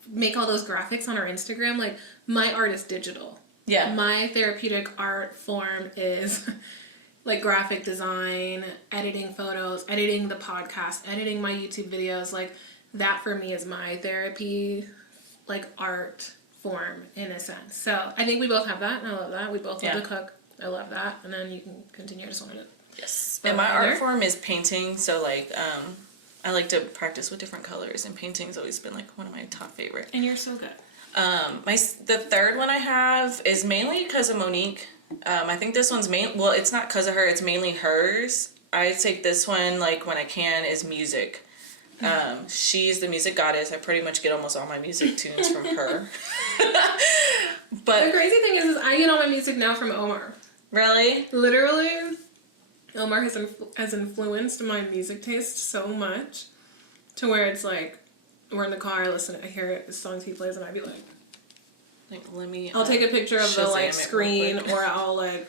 make all those graphics on our Instagram. Like, my art is digital. Yeah. My therapeutic art form is like graphic design, editing photos, editing the podcast, editing my YouTube videos. Like, that for me is my therapy, like, art form in a sense. So I think we both have that, and I love that. We both love to cook. I love that. And then you can continue. I just wanted to... Yes. And my art form is painting, so, like, I like to practice with different colors, and painting's always been, like, one of my top favorite. And you're so good. The third one I have is mainly because of Monique. I think this one's well, it's not because of her, it's mainly hers. I take this one, like, when I can, is music. She's the music goddess. I pretty much get almost all my music tunes from her. But the crazy thing is I get all my music now from Omar. Really? Literally, Omar has influenced my music taste so much to where it's like, we're in the car, I hear the songs he plays, and I'd be like, let me... I'll take a picture of the, like, screen, or I'll, like,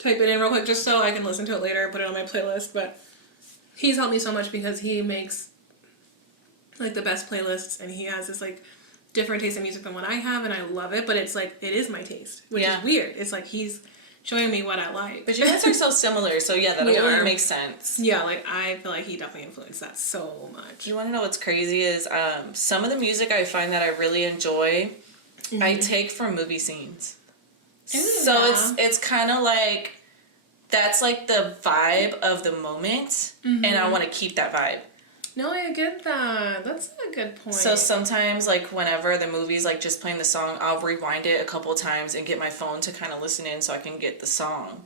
type it in real quick just so I can listen to it later, put it on my playlist. But he's helped me so much because he makes, like, the best playlists, and he has this, like, different taste in music than what I have, and I love it. But it's like, it is my taste, which is weird. It's like he's showing me what I like. But you guys are so similar, so yeah, that really makes sense. Yeah, like, I feel like he definitely influenced that so much. You want to know what's crazy is some of the music I find that I really enjoy, I take from movie scenes. Ooh, so it's kind of like, that's like the vibe of the moment, and I want to keep that vibe. No, I get that. That's a good point. So sometimes, like, whenever the movie's, like, just playing the song, I'll rewind it a couple times and get my phone to kind of listen in so I can get the song.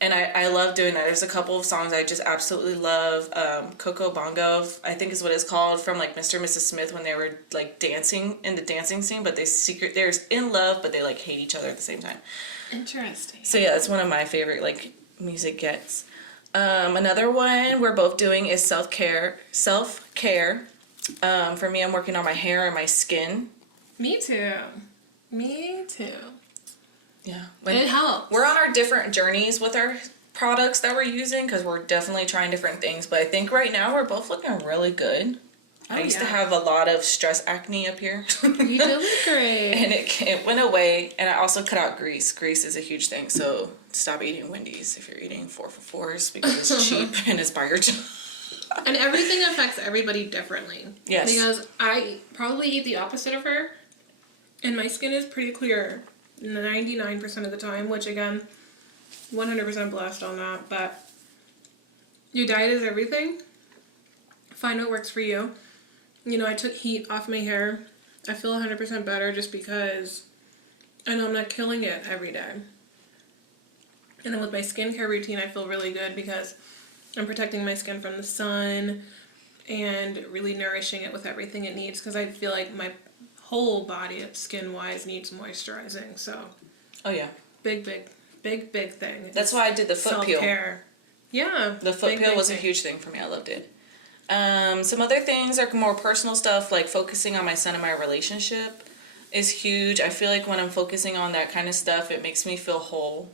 And I love doing that. There's a couple of songs I just absolutely love. Coco Bongo, I think is what it's called, from, like, Mr. and Mrs. Smith, when they were, like, dancing in the dancing scene, but they're in love, but they, like, hate each other at the same time. Interesting. So yeah, it's one of my favorite, like, music gets. Another one we're both doing is self-care. For me, I'm working on my hair and my skin. Me too. Yeah. It helps. We're on our different journeys with our products that we're using, because we're definitely trying different things. But I think right now we're both looking really good. I used to have a lot of stress acne up here. You do look great. And it went away. And I also cut out grease. Grease is a huge thing. So stop eating Wendy's if you're eating 4 for $4s, because it's cheap and it's by your job. And everything affects everybody differently. Yes. Because I probably eat the opposite of her, and my skin is pretty clear 99% of the time, which, again, 100% blessed on that. But your diet is everything. Find what works for you. You know, I took heat off my hair. I feel 100% better just because I know I'm not killing it every day. And then with my skincare routine, I feel really good because I'm protecting my skin from the sun and really nourishing it with everything it needs, because I feel like my whole body, skin-wise, needs moisturizing. So, oh yeah, big thing. That's why I did the foot peel. Self-care. Yeah. The foot peel was a huge thing for me. I loved it. Some other things are more personal stuff, like focusing on my son and my relationship is huge. I feel like when I'm focusing on that kind of stuff, it makes me feel whole.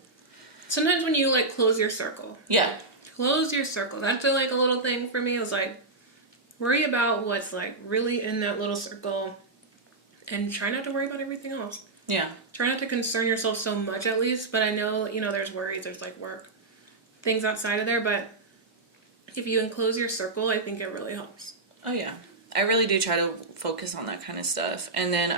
Sometimes when you, like, close your circle. Yeah. Close your circle. That's, like, a little thing for me. It was, like, worry about what's, like, really in that little circle and try not to worry about everything else. Yeah. Try not to concern yourself so much, at least. But I know, you know, there's worries, there's, like, work, things outside of there. But if you enclose your circle, I think it really helps. Oh, yeah. I really do try to focus on that kind of stuff. And then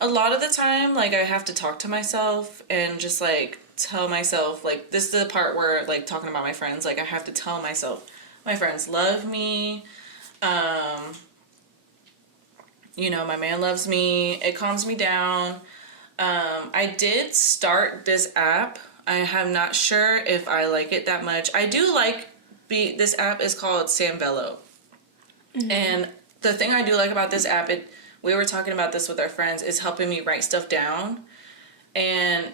a lot of the time, like, I have to talk to myself and just, like, tell myself, like, this is the part where, like, talking about my friends, like, I have to tell myself, my friends love me. You know, my man loves me. It calms me down. I did start this app. I am not sure if I like it that much. I do like this app is called Samvello. Mm-hmm. And the thing I do like about this app, we were talking about this with our friends, is helping me write stuff down. And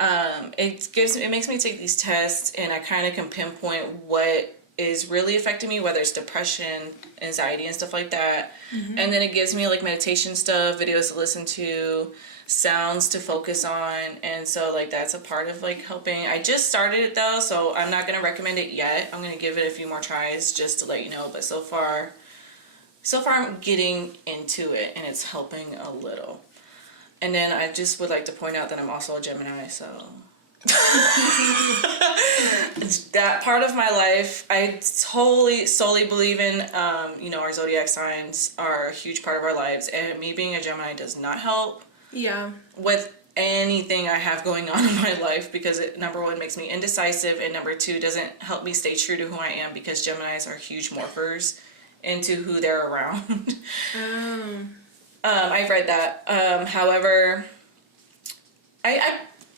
it makes me take these tests, and I kind of can pinpoint what is really affecting me, whether it's depression, anxiety, and stuff like that. Mm-hmm. And then it gives me, like, meditation stuff, videos to listen to, sounds to focus on. And so, like, that's a part of, like, helping. I just started it, though, so I'm not going to recommend it yet. I'm going to give it a few more tries just to let you know. But so far I'm getting into it, and it's helping a little. And then I just would like to point out that I'm also a Gemini, so... that part of my life, I solely believe in, you know, our zodiac signs are a huge part of our lives, and me being a Gemini does not help with anything I have going on in my life, because it, number one, makes me indecisive, and number two, doesn't help me stay true to who I am, because Geminis are huge morphers into who they're around. I've read that. However,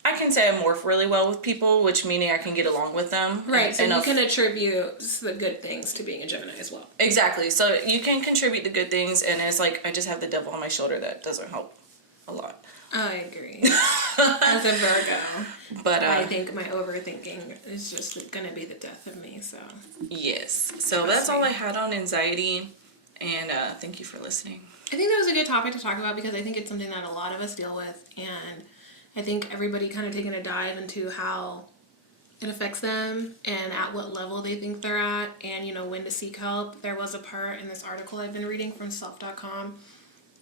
I can say I morph really well with people, which meaning I can get along with them. Right, so you can attribute the good things to being a Gemini as well. Exactly. So you can contribute the good things, and it's like I just have the devil on my shoulder that doesn't help a lot. I agree. As a Virgo. But I think my overthinking is just going to be the death of me, so. Yes. So that's all I had on anxiety, and thank you for listening. I think that was a good topic to talk about, because I think it's something that a lot of us deal with, and I think everybody kind of taking a dive into how it affects them and at what level they think they're at, and, you know, when to seek help. There was a part in this article I've been reading from self.com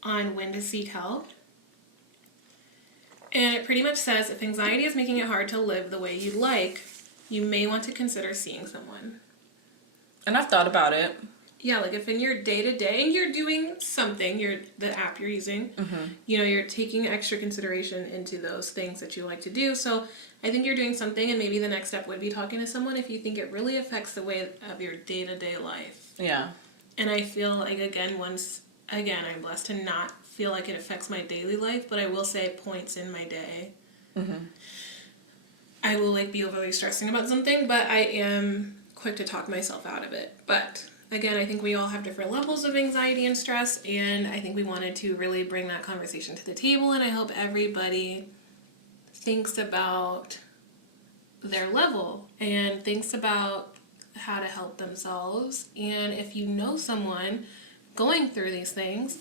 on when to seek help. And it pretty much says, if anxiety is making it hard to live the way you'd like, you may want to consider seeing someone. And I've thought about it. Yeah, like if in your day-to-day you're doing something, the app you're using, you know, you're taking extra consideration into those things that you like to do. So I think you're doing something, and maybe the next step would be talking to someone if you think it really affects the way of your day-to-day life. Yeah. And I feel like, I'm blessed to not feel like it affects my daily life, but I will say points in my day. I will, like, be overly stressing about something, but I am quick to talk myself out of it. But again, I think we all have different levels of anxiety and stress, and I think we wanted to really bring that conversation to the table, and I hope everybody thinks about their level and thinks about how to help themselves. And if you know someone going through these things,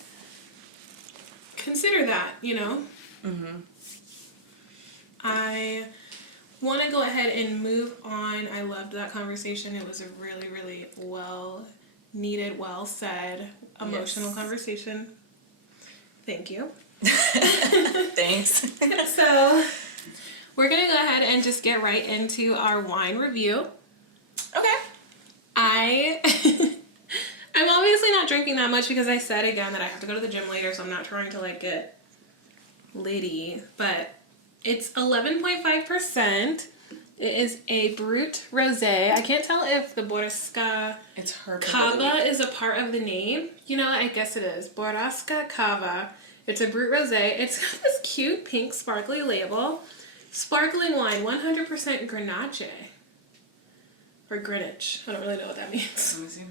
consider that, you know? I want to go ahead and move on. I loved that conversation. It was a really, really well-needed, well-said, emotional conversation. Thank you. Thanks. So, we're going to go ahead and just get right into our wine review. Okay. I'm obviously not drinking that much, because I said again that I have to go to the gym later, so I'm not trying to, like, get litty, but it's 11.5%, It is a Brut Rosé. I can't tell if the borrasca It's her cava is a part of the name. You know, I guess it is. Borrasca cava. It's a Brut Rosé. It's got this cute pink sparkly label. Sparkling wine, 100% Grenache. Or Greenwich. I don't really know what that means. Let me see.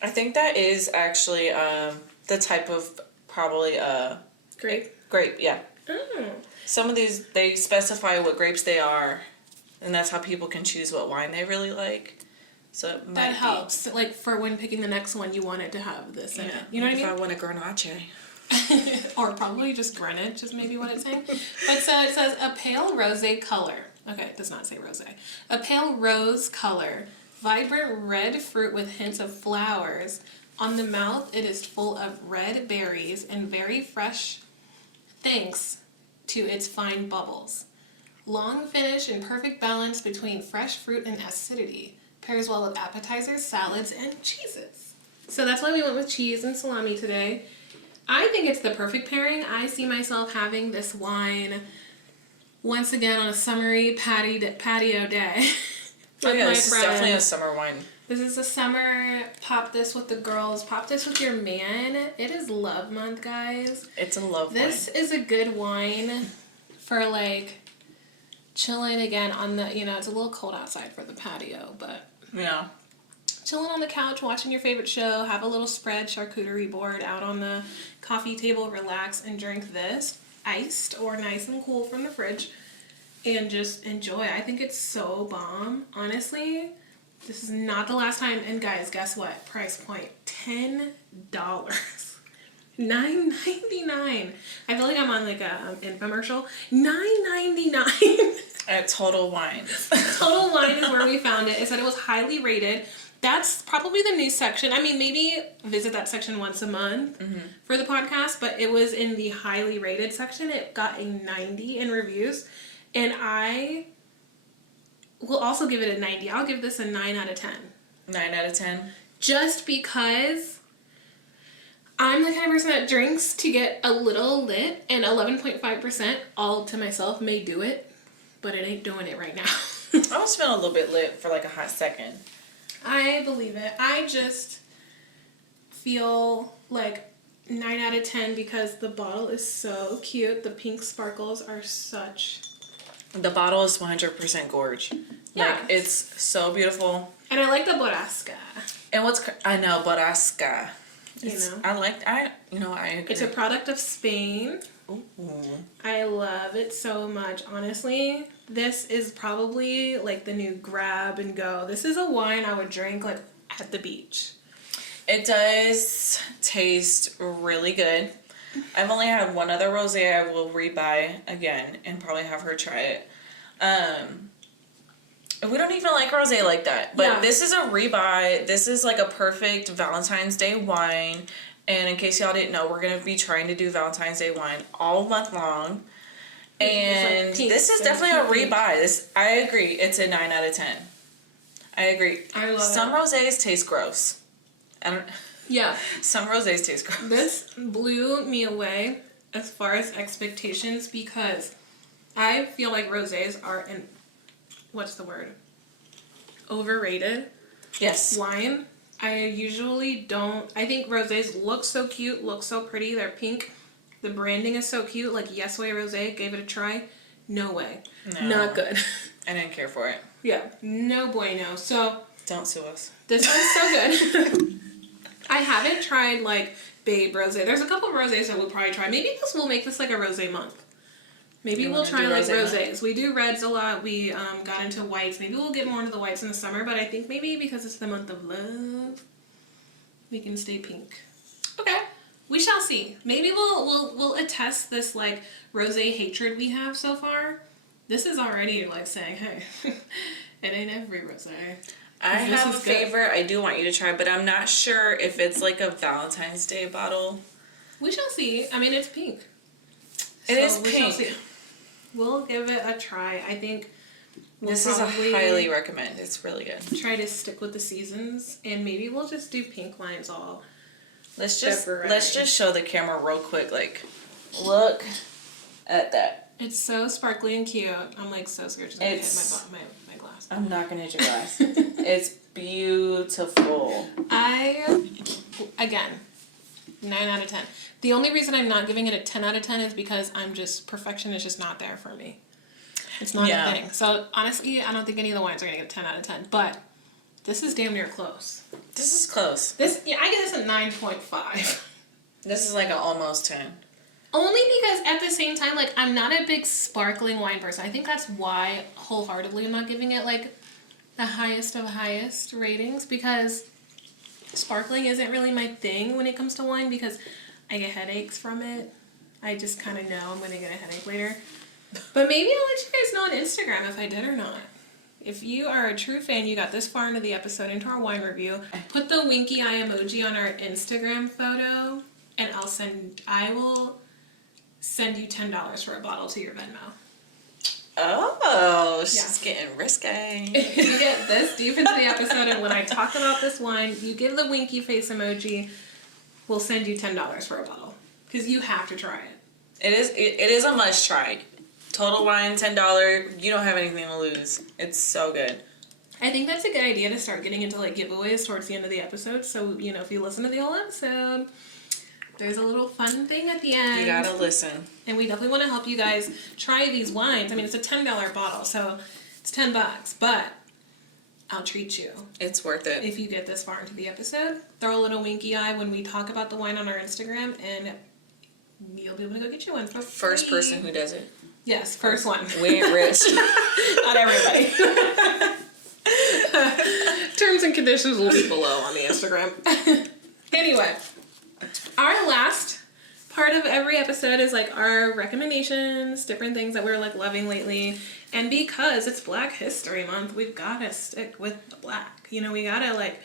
I think that is actually the type of probably Grape. grape, yeah. Oh. Some of these, they specify what grapes they are, and that's how people can choose what wine they really like. So it might That helps. Like, for when picking the next one, you want it to have this in it. You know what I mean? If I want a Grenache. Or probably just Greenwich is maybe what it's saying. But so it says a pale rosé color. Okay, it does not say rosé. A pale rose color. Vibrant red fruit with hints of flowers. On the mouth, it is full of red berries and very fresh thanks to its fine bubbles. Long finish and perfect balance between fresh fruit and acidity. Pairs well with appetizers, salads, and cheeses. So that's why we went with cheese and salami today. I think it's the perfect pairing. I see myself having this wine once again on a summery patio day. Oh yeah, this is definitely a summer wine. This is a summer, pop this with the girls, pop this with your man. It is love month, guys. It's a love wine. This is a good wine for like chilling again on the, you know, it's a little cold outside for the patio, but yeah. Chilling on the couch, watching your favorite show, have a little spread charcuterie board out on the coffee table, relax and drink this, iced or nice and cool from the fridge, and just enjoy. I think it's so bomb, honestly. This is not the last time. And guys, guess what? Price point, $10. $9.99. I feel like I'm on like a infomercial. $9.99. At Total Wine. Total Wine is where we found it. It said it was highly rated. That's probably the news section. I mean, maybe visit that section once a month for the podcast, but it was in the highly rated section. It got a 90 in reviews, and I will also give it a 90. I'll give this a 9 out of 10. 9 out of 10. Just because I'm the kind of person that drinks to get a little lit, and 11.5% all to myself may do it, but it ain't doing it right now. I was feeling a little bit lit for like a hot second. I believe it. I just feel like 9 out of 10 because the bottle is so cute. The pink sparkles are such... The bottle is 100% gorge. Yeah. Like, it's so beautiful. And I like the borrasca. And I know, barrasca. You know. I agree. It's a product of Spain. Ooh. I love it so much. Honestly, this is probably like the new grab and go. This is a wine I would drink like at the beach. It does taste really good. I've only had one other rosé I will rebuy again and probably have her try it. We don't even like rosé like that. But This is a rebuy. This is like a perfect Valentine's Day wine. And in case y'all didn't know, we're going to be trying to do Valentine's Day wine all month long. And like this is definitely a rebuy. I agree. It's a 9 out of 10. I agree. I love Some rosés taste gross. Yeah. Some rosés taste gross. This blew me away as far as expectations because I feel like rosés are overrated. Yes. Wine. I usually don't. I think rosés look so cute, look so pretty. They're pink. The branding is so cute. Like Yes Way Rosé, gave it a try. No way. No. Not good. I didn't care for it. Yeah. No bueno. So. Don't sue us. This one's so good. I haven't tried like Babe Rosé. There's a couple of rosés that we'll probably try. Maybe we'll make this like a rosé month. Maybe we'll try like rosés. We do reds a lot. We got into whites. Maybe we'll get more into the whites in the summer. But I think maybe because it's the month of love, we can stay pink. Okay, we shall see. Maybe we'll attest this like rosé hatred we have so far. This is already like saying, hey, it ain't every rosé. I have a favorite I do want you to try, but I'm not sure if it's like a Valentine's Day bottle. We shall see. I mean, it's pink. It is pink. We'll give it a try. I think this is a highly recommend. It's really good. Try to stick with the seasons, and maybe we'll just do pink wines all. Let's just show the camera real quick. Like, look at that. It's so sparkly and cute. I'm like so scared to hit my glass. I'm not gonna hit your glass. It's beautiful. Again, 9 out of 10. The only reason I'm not giving it a 10 out of 10 is because perfection is just not there for me. It's not a thing. So honestly, I don't think any of the wines are gonna get a 10 out of 10. But this is damn near close. This is close. I get this at 9.5. This is like an almost 10. Only because at the same time, like, I'm not a big sparkling wine person. I think that's why wholeheartedly I'm not giving it like the highest of highest ratings, because sparkling isn't really my thing when it comes to wine because I get headaches from it. I just kind of know I'm going to get a headache later. But maybe I'll let you guys know on Instagram if I did or not. If you are a true fan, you got this far into the episode, into our wine review, put the winky eye emoji on our Instagram photo, and I will send you $10 for a bottle to your Venmo. Oh, she's getting risque. If you get this deep into the episode and when I talk about this wine, you give the winky face emoji, we'll send you $10 for a bottle. Because you have to try it. It is a must try. Total Wine, $10. You don't have anything to lose. It's so good. I think that's a good idea to start getting into like giveaways towards the end of the episode. So, if you listen to the whole episode, there's a little fun thing at the end. You gotta listen. And we definitely want to help you guys try these wines. I mean, it's a $10 bottle, so it's $10, but I'll treat you. It's worth it. If you get this far into the episode, throw a little winky eye when we talk about the wine on our Instagram, and you'll be able to go get you one for free. First person who does it. Yes, first one. We ain't rich. Not everybody. Terms and conditions will be below on the Instagram. Anyway, our last part of every episode is like our recommendations, different things that we're like loving lately. And because it's Black History Month, we've got to stick with the black. We got to like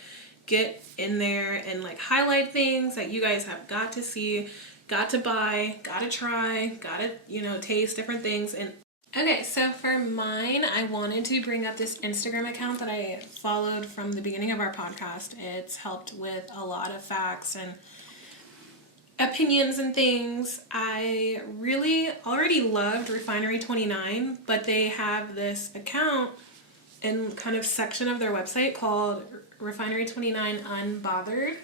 get in there and like highlight things that you guys have got to see, got to buy, got to try, got to, taste different things. And okay, so for mine, I wanted to bring up this Instagram account that I followed from the beginning of our podcast. It's helped with a lot of facts and opinions and things. I really already loved Refinery 29, but they have this account and kind of section of their website called Refinery 29 Unbothered.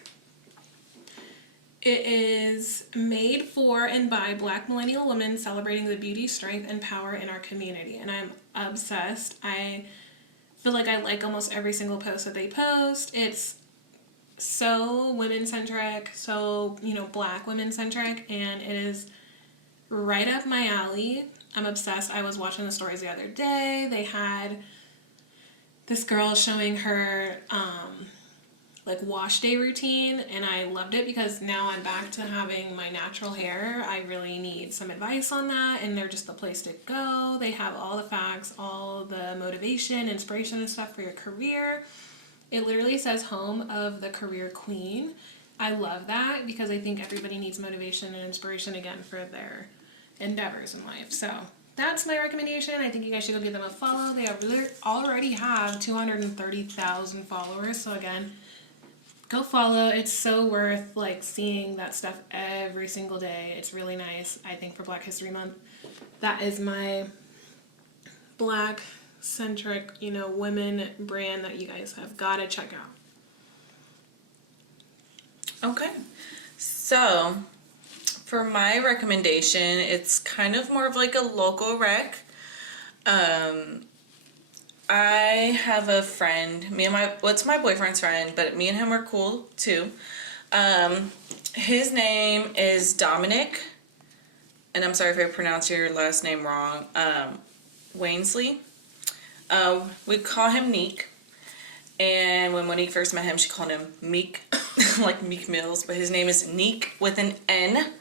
It is made for and by Black millennial women celebrating the beauty, strength, and power in our community. And I'm obsessed. I feel like I like almost every single post that they post. It's so women-centric, so, Black women-centric, and it is right up my alley. I'm obsessed. I was watching the stories the other day. They had this girl showing her wash day routine, and I loved it because now I'm back to having my natural hair. I really need some advice on that, and they're just the place to go. They have all the facts, all the motivation, inspiration, and stuff for your career. It literally says home of the career queen. I love that because I think everybody needs motivation and inspiration again for their endeavors in life. So that's my recommendation. I think you guys should go give them a follow. They already have 230,000 followers. So again, go follow. It's so worth seeing that stuff every single day. It's really nice. I think for Black History Month, that is my Black centric, women brand that you guys have got to check out. Okay. So, for my recommendation, it's kind of more of like a local rec. I have a friend, what's my boyfriend's friend, but me and him are cool too. His name is Dominic, and I'm sorry if I pronounce your last name wrong, Wainsley. We call him Neek, and when Monique first met him, she called him Meek, like Meek Mills, but his name is Neek with an N.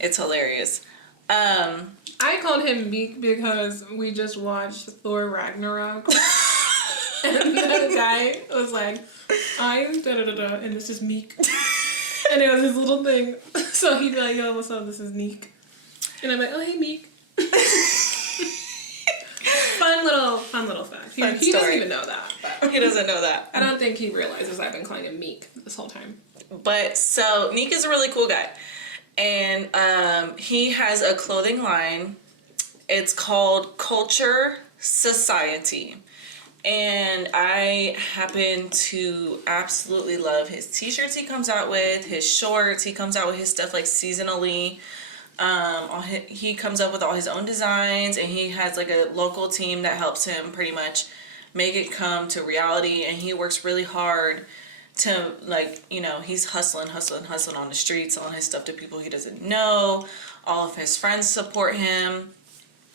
It's hilarious. I called him Meek because we just watched Thor Ragnarok, and the guy was like, I'm da-da-da-da, and this is Meek, and it was his little thing, so he'd be like, yo, what's up, this is Neek, and I'm like, oh, hey, Meek. Fun little fact. He doesn't even know that. But he doesn't know that. I don't think he realizes I've been calling him Meek this whole time. But so Neek is a really cool guy, and he has a clothing line, It's called Culture Society. And I happen to absolutely love his t-shirts he comes out with, his shorts. He comes out with his stuff like seasonally. He comes up with all his own designs, and he has like a local team that helps him pretty much make it come to reality. And he works really hard to, like, you know, he's hustling on the streets, selling his stuff to people he doesn't know. All of his friends support him.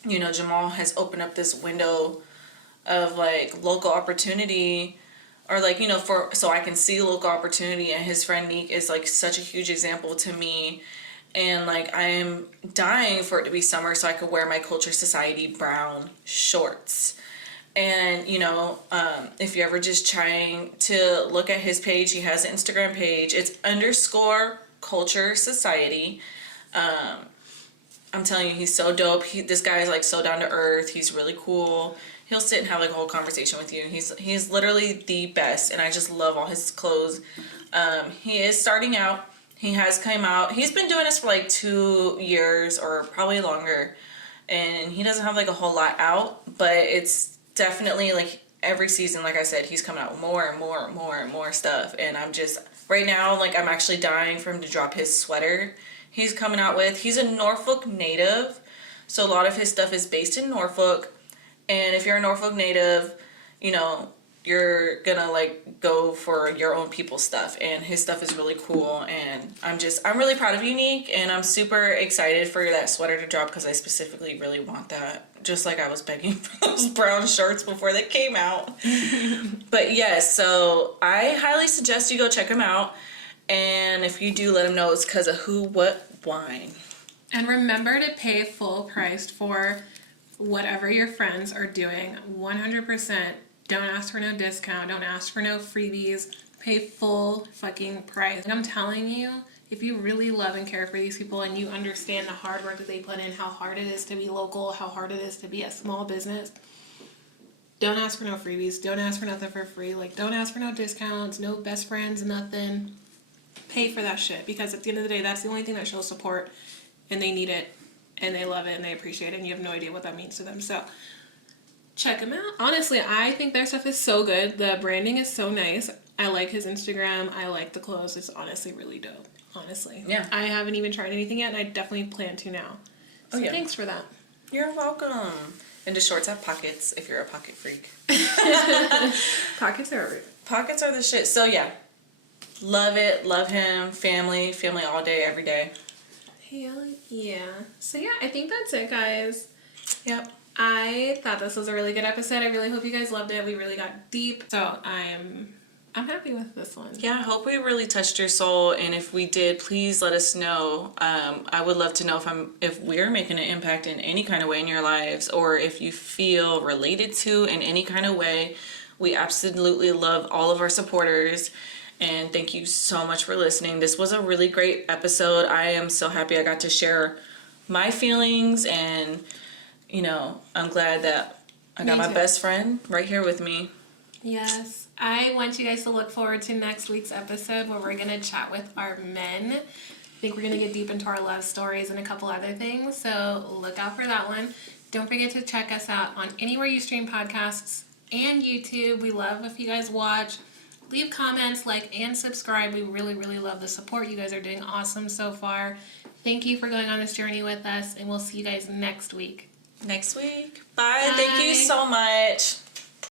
You know, Jamal has opened up this window of like local opportunity, or like, you know, so I can see local opportunity. And his friend Neek is like such a huge example to me. And like, I am dying for it to be summer so I could wear my Culture Society brown shorts. And, you know, if you're ever just trying to look at his page, he has an Instagram page. It's _Culture Society. I'm telling you, he's so dope. This guy is like so down to earth. He's really cool. He'll sit and have like a whole conversation with you. He's literally the best, and I just love all his clothes. He is starting out. He has come out. He's been doing this for like 2 years or probably longer, and he doesn't have like a whole lot out, but it's definitely like every season, like I said, he's coming out with more and more and more and more stuff. And I'm just right now, like, I'm actually dying for him to drop his sweater he's coming out with. He's a Norfolk native, so a lot of his stuff is based in Norfolk. And if you're a Norfolk native, you know, you're gonna like go for your own people's stuff, and his stuff is really cool. And I'm really proud of Unique, and I'm super excited for that sweater to drop because I specifically really want that, just like I was begging for those brown shirts before they came out. But yes, so I highly suggest you go check him out, and if you do, let him know it's because of Who What Wine. And remember to pay full price for whatever your friends are doing. 100%. Don't ask for no discount. Don't ask for no freebies. Pay full fucking price. And I'm telling you, if you really love and care for these people and you understand the hard work that they put in, how hard it is to be local, how hard it is to be a small business, don't ask for no freebies. Don't ask for nothing for free. Like, don't ask for no discounts, no best friends, nothing. Pay for that shit, because at the end of the day, that's the only thing that shows support, and they need it, and they love it, and they appreciate it, and you have no idea what that means to them. So check them out. Honestly, I think their stuff is so good. The branding is so nice. I like his Instagram. I like the clothes. It's honestly really dope. Honestly. Yeah. I haven't even tried anything yet, and I definitely plan to now. So yeah. Thanks for that. You're welcome. And the shorts have pockets if you're a pocket freak. Pockets are the shit. So yeah. Love it. Love him. Family all day, every day. Hell yeah. So yeah, I think that's it, guys. Yep. I thought this was a really good episode. I really hope you guys loved it. We really got deep. So I'm happy with this one. Yeah, I hope we really touched your soul, and if we did, please let us know. I would love to know if we're making an impact in any kind of way in your lives, or if you feel related to in any kind of way. We absolutely love all of our supporters, and thank you so much for listening. This was a really great episode. I am so happy I got to share my feelings, and you know, I'm glad that I got my best friend right here with me. Yes. I want you guys to look forward to next week's episode where we're going to chat with our men. I think we're going to get deep into our love stories and a couple other things, so look out for that one. Don't forget to check us out on anywhere you stream podcasts and YouTube. We love if you guys watch. Leave comments, like, and subscribe. We really, really love the support. You guys are doing awesome so far. Thank you for going on this journey with us, and we'll see you guys next week. Bye. Thank you so much.